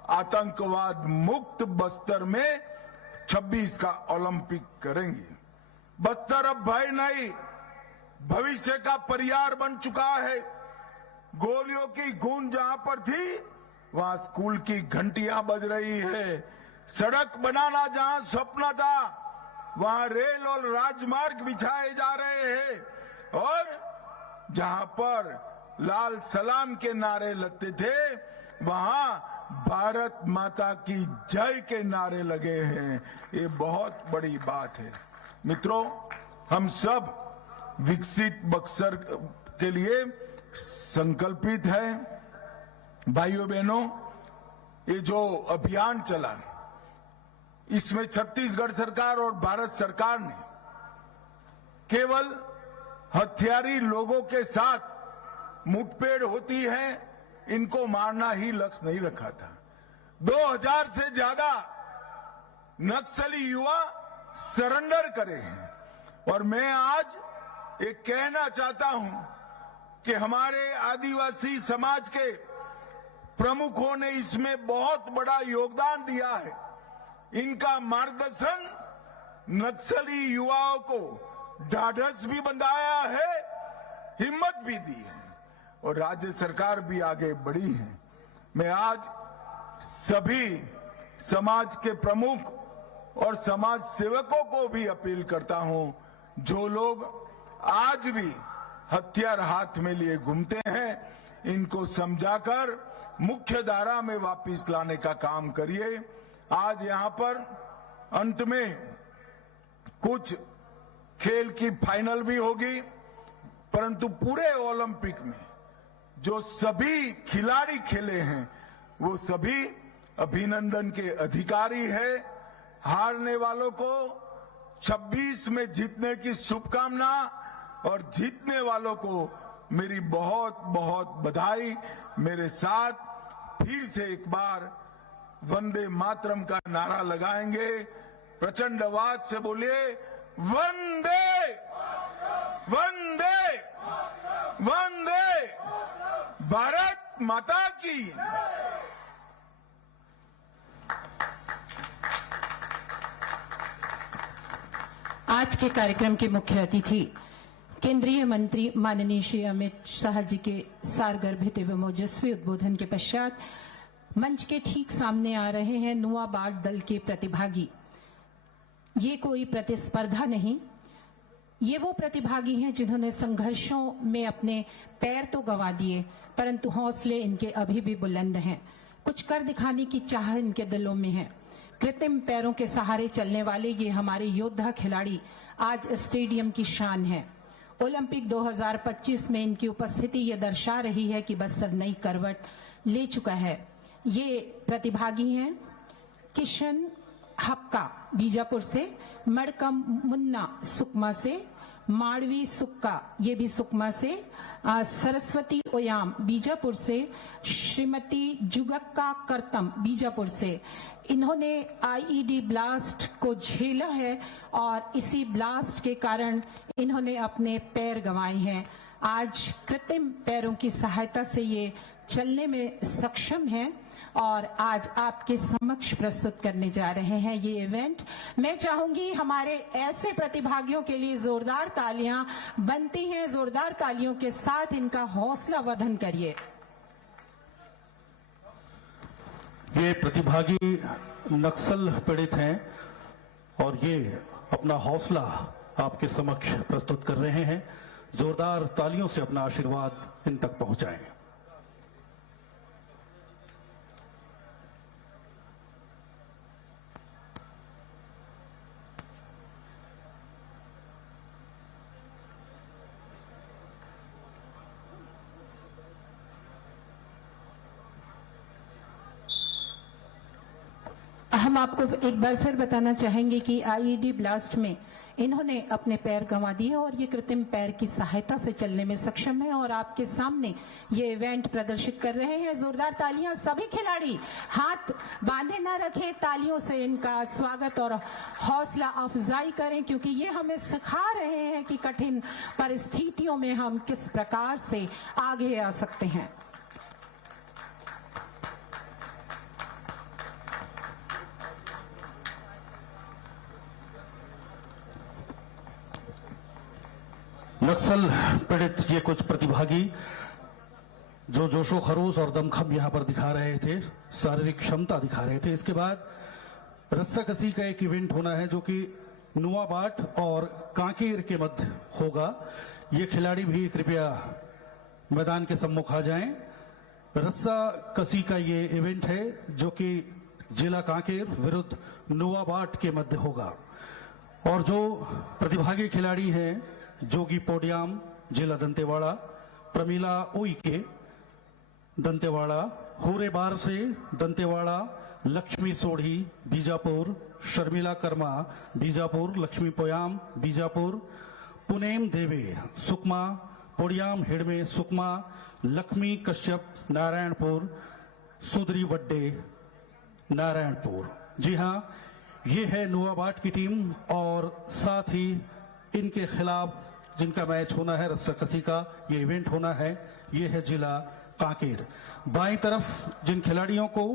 आतंकवाद मुक्त बस्तर में 26 का ओलंपिक करेंगे। बस्तर अब भय नहीं, भविष्य का परियार बन चुका है। गोलियों की गूंज जहां पर थी, वहां स्कूल की घंटियां बज रही है। सड़क बनाना जहां स्वप्न था, वहां रेल और राजमार्ग बिछाए जा रहे हैं। और जहां पर लाल सलाम के नारे लगते थे, वहां भारत माता की जय के नारे लगे हैं। ये बहुत बड़ी बात है। मित्रों, हम सब विकसित बक्सर के लिए संकल्पित हैं। भाइयों बहनों, ये जो अभियान चला, इसमें छत्तीसगढ़ सरकार और भारत सरकार ने केवल हथियारी लोगों के साथ मुठभेड़ होती है, इनको मारना ही लक्ष्य नहीं रखा था। 2000 से ज्यादा नक्सली युवा सरेंडर करे हैं। और मैं आज एक कहना चाहता हूं कि हमारे आदिवासी समाज के प्रमुखों ने इसमें बहुत बड़ा योगदान दिया है। इनका मार्गदर्शन नक्सली युवाओं को ढाढ़स भी बंधाया है, हिम्मत भी दी है और राज्य सरकार भी आगे बढ़ी है। मैं आज सभी समाज के प्रमुख और समाज सेवकों को भी अपील करता हूं, जो लोग आज भी हथियार हाथ में लिए घूमते हैं, इनको समझाकर मुख्य धारा में वापस लाने का काम करिए। आज यहां पर अंत में कुछ खेल की फाइनल भी होगी, परंतु पूरे ओलंपिक में जो सभी खिलाड़ी खेले हैं, वो सभी अभिनंदन के अधिकारी हैं। हारने वालों को 26 में जीतने की शुभकामना और जीतने वालों को मेरी बहुत बहुत बधाई। मेरे साथ फिर से एक बार वंदे मातरम का नारा लगाएंगे। प्रचंड आवाज से बोलिए, वंदे वंदे वंदे भारत माता की। आज के कार्यक्रम के मुख्य अतिथि केंद्रीय मंत्री माननीय श्री अमित शाह जी के सारगर्भित एवं ओजस्वी उद्बोधन के पश्चात मंच के ठीक सामने आ रहे हैं नुआबाड दल के प्रतिभागी। ये कोई प्रतिस्पर्धा नहीं, ये वो प्रतिभागी हैं जिन्होंने संघर्षों में अपने पैर तो गंवा दिए, परंतु हौसले इनके अभी भी बुलंद हैं। कुछ कर दिखाने की चाह इनके दिलों में है। कृत्रिम पैरों के सहारे चलने वाले ये हमारे योद्धा खिलाड़ी आज स्टेडियम की शान है। ओलंपिक 2025 में इनकी उपस्थिति ये दर्शा रही है कि बस्तर नई करवट ले चुका है। ये प्रतिभागी हैं किशन हक्का बीजापुर से, मड़कम मुन्ना सुकमा से, माड़वी सुक्का ये भी सुकमा से, सरस्वती ओयाम बीजापुर से, श्रीमती जुगक्का करतम बीजापुर से। इन्होंने आईईडी ब्लास्ट को झेला है और इसी ब्लास्ट के कारण इन्होंने अपने पैर गंवाए हैं। आज कृत्रिम पैरों की सहायता से ये चलने में सक्षम हैं और आज आपके समक्ष प्रस्तुत करने जा रहे हैं ये इवेंट। मैं चाहूंगी हमारे ऐसे प्रतिभागियों के लिए जोरदार तालियां बनती हैं। जोरदार तालियों के साथ इनका हौसला वर्धन करिए। ये प्रतिभागी नक्सल पीड़ित हैं और ये अपना हौसला आपके समक्ष प्रस्तुत कर रहे हैं। जोरदार तालियों से अपना आशीर्वाद इन तक पहुंचाएं। हम आपको एक बार फिर बताना चाहेंगे कि आईईडी ब्लास्ट में इन्होंने अपने पैर गंवा दिए और ये कृत्रिम पैर की सहायता से चलने में सक्षम है और आपके सामने ये इवेंट प्रदर्शित कर रहे हैं। जोरदार तालियां। सभी खिलाड़ी हाथ बांधे ना रखें, तालियों से इनका स्वागत और हौसला अफजाई करें, क्योंकि ये हमें सिखा रहे हैं कि कठिन परिस्थितियों में हम किस प्रकार से आगे आ सकते हैं। नक्सल पीड़ित ये कुछ प्रतिभागी जो जोशो खरोश और दमखम यहां पर दिखा रहे थे, शारीरिक क्षमता दिखा रहे थे। इसके बाद रस्साकसी का एक इवेंट होना है जो कि नुआबाट और कांकेर के मध्य होगा। ये खिलाड़ी भी कृपया मैदान के सम्मुख आ जाएं। रस्साकसी का ये इवेंट है जो कि जिला कांकेर विरुद्ध नुआबाट के मध्य होगा और जो प्रतिभागी खिलाड़ी हैं जोगी पोडियाम जिला दंतेवाड़ा, प्रमीला उइके दंतेवाड़ा, होरे बार से दंतेवाड़ा, लक्ष्मी सोढ़ी बीजापुर, शर्मिला कर्मा बीजापुर, लक्ष्मी पोयाम बीजापुर, पुनेम देवे सुकमा, पोडियाम हिडमे सुकमा, लक्ष्मी कश्यप नारायणपुर, सुदरी वड्डे नारायणपुर। जी हाँ, ये है नुआबाट की टीम और साथ ही इनके खिलाफ जिनका मैच होना है रस्साकसी का ये इवेंट होना है, ये है जिला कांकेर। बाईं तरफ जिन खिलाड़ियों को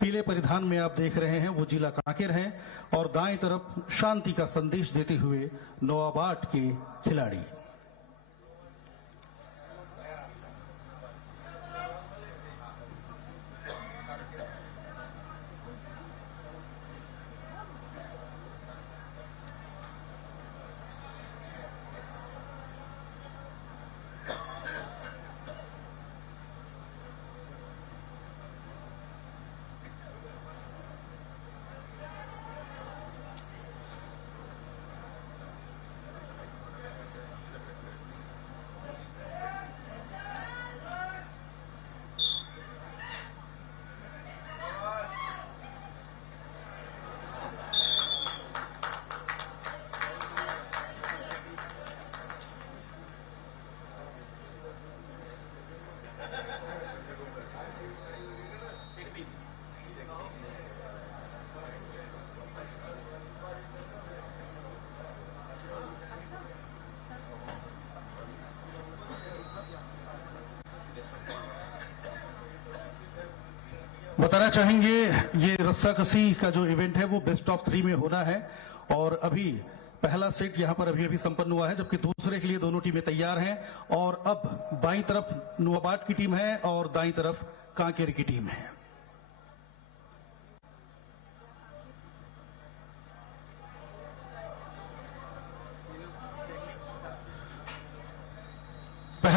पीले परिधान में आप देख रहे हैं वो जिला कांकेर हैं और दाएं तरफ शांति का संदेश देते हुए नुआबाट के खिलाड़ी। बताना चाहेंगे ये रस्साकसी का जो इवेंट है वो बेस्ट ऑफ 3 में होना है और अभी पहला सेट यहां पर अभी संपन्न हुआ है, जबकि दूसरे के लिए दोनों टीमें तैयार हैं और अब बाईं तरफ नुआबाट की टीम है और दाईं तरफ कांकेर की टीम है।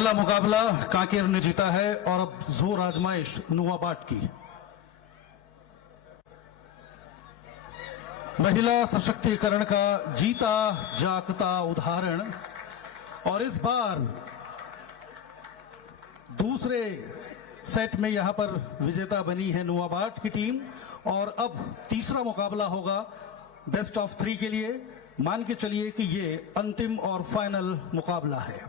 पहला मुकाबला कांकेर ने जीता है और अब जोर आजमाइश नुआबाट की। महिला सशक्तिकरण का जीता जागता उदाहरण, और इस बार दूसरे सेट में यहां पर विजेता बनी है नुआबाट की टीम। और अब तीसरा मुकाबला होगा बेस्ट ऑफ 3 के लिए। मान के चलिए कि ये अंतिम और फाइनल मुकाबला है।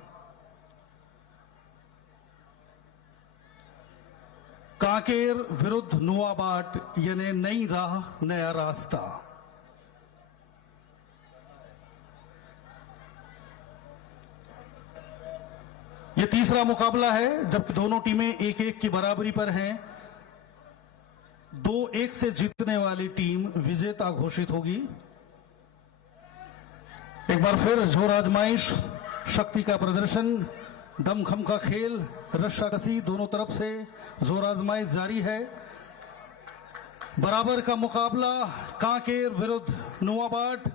कांकेर विरुद्ध नुआबाट, यानी नई राह नया रास्ता। यह तीसरा मुकाबला है, जबकि दोनों टीमें 1-1 की बराबरी पर हैं। 2-1 से जीतने वाली टीम विजेता घोषित होगी। एक बार फिर जोर आजमाइश, शक्ति का प्रदर्शन, दमखम का खेल, रस्साकसी, दोनों तरफ से जोर आजमाइश जारी है। बराबर का मुकाबला कांकेर विरुद्ध नुआबाट।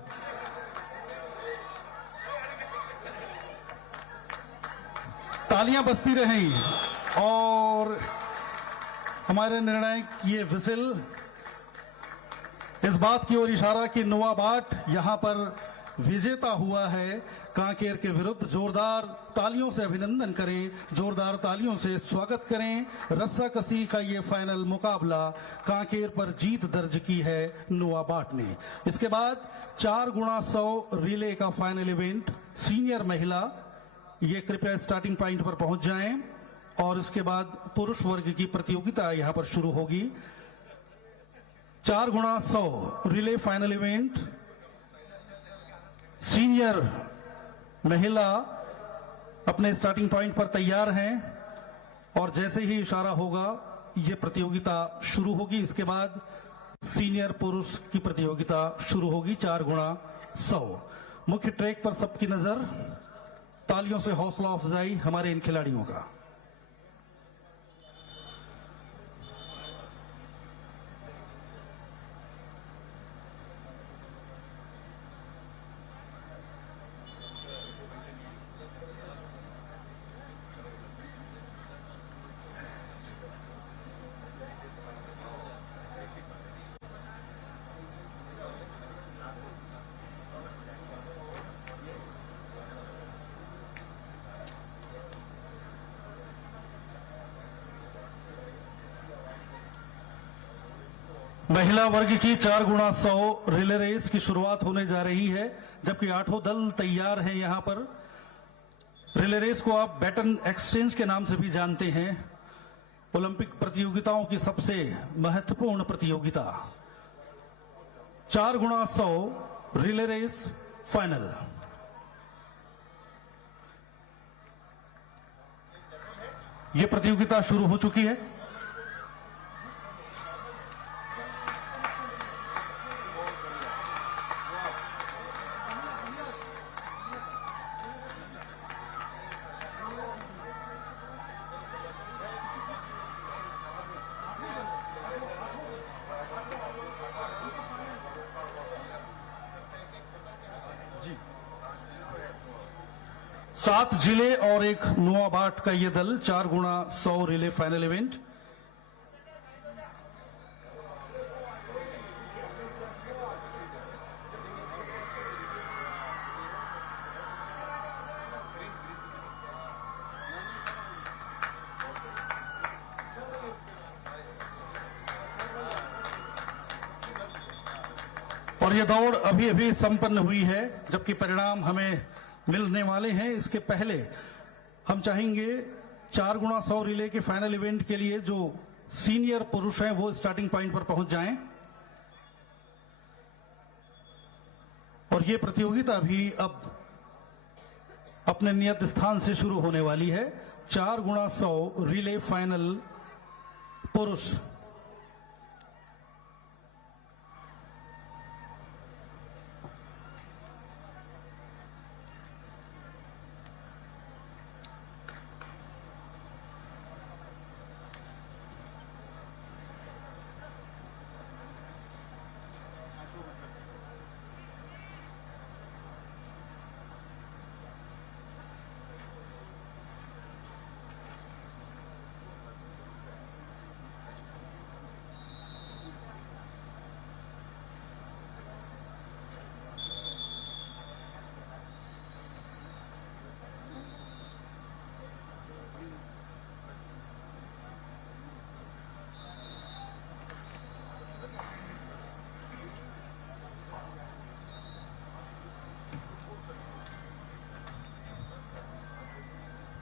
तालियां बजती रहें और हमारे निर्णायक ये विसिल इस बात की ओर इशारा कि नुआबाट यहां पर विजेता हुआ है कांकेर के विरुद्ध। जोरदार तालियों से अभिनंदन करें, जोरदार तालियों से स्वागत करें। रस्साकसी का ये फाइनल मुकाबला कांकेर पर जीत दर्ज की है नुआबाट ने। इसके बाद 4x100 रिले का फाइनल इवेंट सीनियर महिला, ये कृपया स्टार्टिंग पॉइंट पर पहुंच जाएं। और इसके बाद पुरुष वर्ग की प्रतियोगिता यहां पर शुरू होगी। 4x100 relay final event, senior महिला अपने स्टार्टिंग पॉइंट पर तैयार हैं और जैसे ही इशारा होगा ये प्रतियोगिता शुरू होगी। इसके बाद सीनियर पुरुष की प्रतियोगिता शुरू होगी 4x100। मुख्य ट्रैक पर सबकी नजर, तालियों से हौसला अफजाई हमारे इन खिलाड़ियों का। महिला वर्ग की 4x100 रिले रेस की शुरुआत होने जा रही है, जबकि 8 दल तैयार हैं यहां पर। रिले रेस को आप बैटन एक्सचेंज के नाम से भी जानते हैं। ओलंपिक प्रतियोगिताओं की सबसे महत्वपूर्ण प्रतियोगिता 4x100 रिले रेस फाइनल। यह प्रतियोगिता शुरू हो चुकी है। सात जिले और एक नुआबाट का यह दल 4x100 रिले फाइनल इवेंट। और यह दौड़ अभी अभी संपन्न हुई है, जबकि परिणाम हमें मिलने वाले हैं। इसके पहले हम चाहेंगे 4x100 रिले के फाइनल इवेंट के लिए जो सीनियर पुरुष हैं वो स्टार्टिंग पॉइंट पर पहुंच जाएं। और ये प्रतियोगिता भी अब अपने नियत स्थान से शुरू होने वाली है। 4x100 रिले फाइनल पुरुष।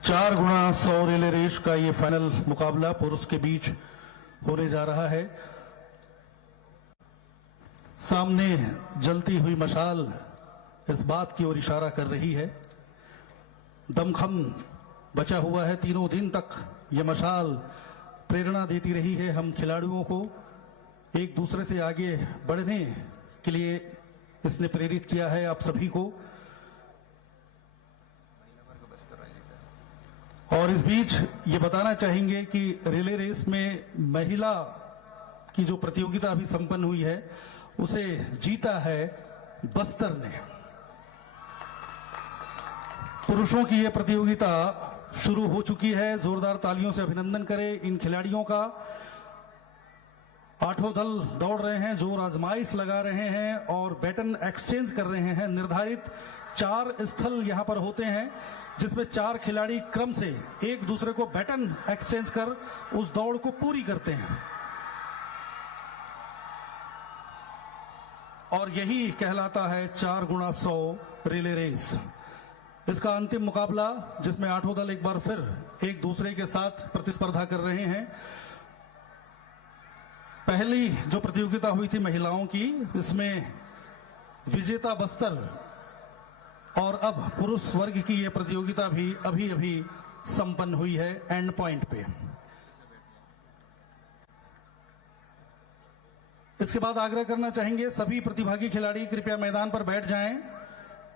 4x100 रिले रेस का ये फाइनल मुकाबला पुरुष के बीच होने जा रहा है। सामने जलती हुई मशाल इस बात की ओर इशारा कर रही है, दमखम बचा हुआ है। तीनों दिन तक ये मशाल प्रेरणा देती रही है हम खिलाड़ियों को, एक दूसरे से आगे बढ़ने के लिए इसने प्रेरित किया है आप सभी को। और इस बीच ये बताना चाहेंगे कि रिले रेस में महिला की जो प्रतियोगिता अभी संपन्न हुई है उसे जीता है बस्तर ने। पुरुषों की यह प्रतियोगिता शुरू हो चुकी है, जोरदार तालियों से अभिनंदन करें इन खिलाड़ियों का। 8 दल दौड़ रहे हैं, जोर आजमाइश लगा रहे हैं और बैटन एक्सचेंज कर रहे हैं। निर्धारित 4 स्थल यहां पर होते हैं जिसमें 4 खिलाड़ी क्रम से एक दूसरे को बैटन एक्सचेंज कर उस दौड़ को पूरी करते हैं और यही कहलाता है 4x100 रिले रेस। इसका अंतिम मुकाबला जिसमें 8 दल एक बार फिर एक दूसरे के साथ प्रतिस्पर्धा कर रहे हैं। पहली जो प्रतियोगिता हुई थी महिलाओं की, इसमें विजेता बस्तर और अब पुरुष वर्ग की यह प्रतियोगिता भी अभी अभी संपन्न हुई है एंड पॉइंट पे। इसके बाद आग्रह करना चाहेंगे सभी प्रतिभागी खिलाड़ी कृपया मैदान पर बैठ जाएं।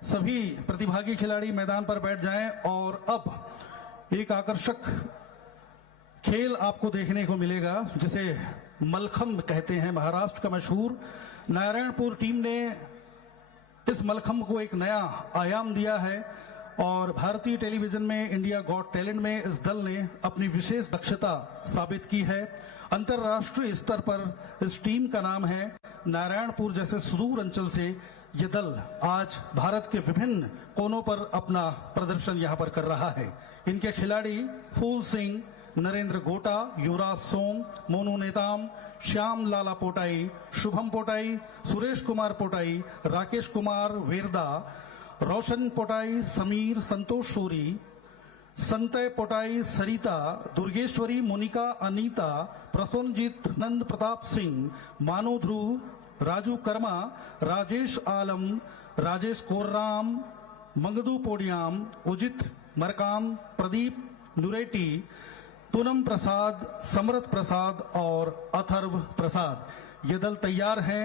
सभी प्रतिभागी खिलाड़ी मैदान पर बैठ जाएं और अब एक आकर्षक खेल आपको देखने को मिलेगा जिसे मलखंब कहते हैं। महाराष्ट्र का मशहूर नारायणपुर टीम ने इस मलखंब को एक नया आयाम दिया है और भारतीय टेलीविजन में इंडिया गॉट टैलेंट में इस दल ने अपनी विशेष दक्षता साबित की है। अंतर्राष्ट्रीय स्तर पर इस टीम का नाम है। नारायणपुर जैसे सुदूर अंचल से ये दल आज भारत के विभिन्न कोनों पर अपना प्रदर्शन यहां पर कर रहा है। इनके खिलाड़ी फूल सिंह, नरेंद्र गोटा, युवराज सोम, मोनू नेताम, श्याम लाला पोटाई, शुभम पोटाई, सुरेश कुमार पोटाई, राकेश कुमार वेरदा, रोशन पोटाई, समीर, संतोष शोरी, संतय पोटाई, सरिता, दुर्गेश्वरी, मोनिका, अनीता, प्रसन्नजीत, नंद प्रताप सिंह, मानो ध्रुव, राजू कर्मा, राजेश आलम, राजेश कोर्राम, मंगदू पोडियाम, उजित मरकाम, प्रदीप नुरेटी, पूनम प्रसाद, समरथ प्रसाद और अथर्व प्रसाद। ये दल तैयार हैं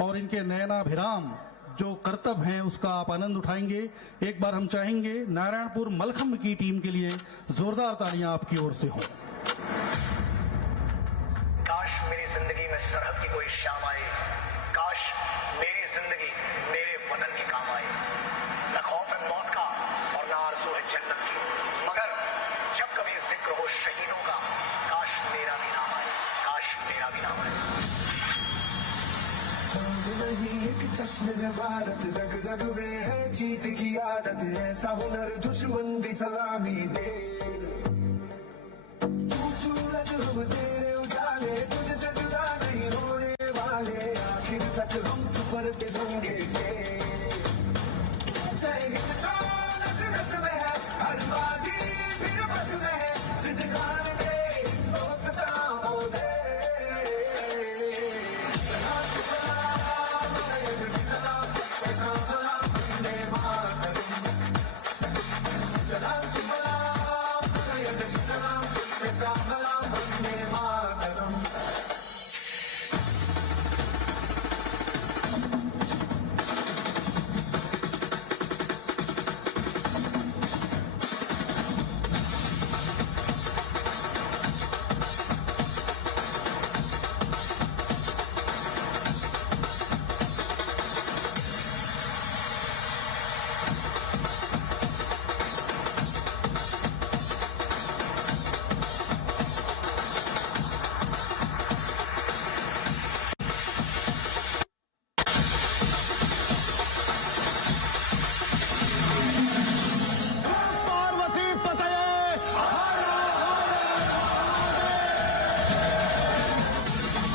और इनके नयनाभिराम जो कर्तव्य हैं उसका आप आनंद उठाएंगे। एक बार हम चाहेंगे नारायणपुर मलखंब की टीम के लिए जोरदार तालियां आपकी ओर से हो। काश मेरी जिंदगी में सरहद की कोई शाम आए, काश मेरी जिंदगी मेरे वतन की काम आए। न खौफ है मौत का और न आरज़ू है जन्नत की, मगर जब कभी जिक्र हो शहीदों का, काश मेरा भी नाम आए, काश मेरा भी नाम आए। नहीं एक जश्न है भारत, रग रग में है जीत की आदत, ऐसा हुनर दुश्मन भी सलामी दे। तू सूरज हम तेरे उजाले, तुझसे जुदा नहीं होने वाले, आखिर तक हम सफर पे होंगे।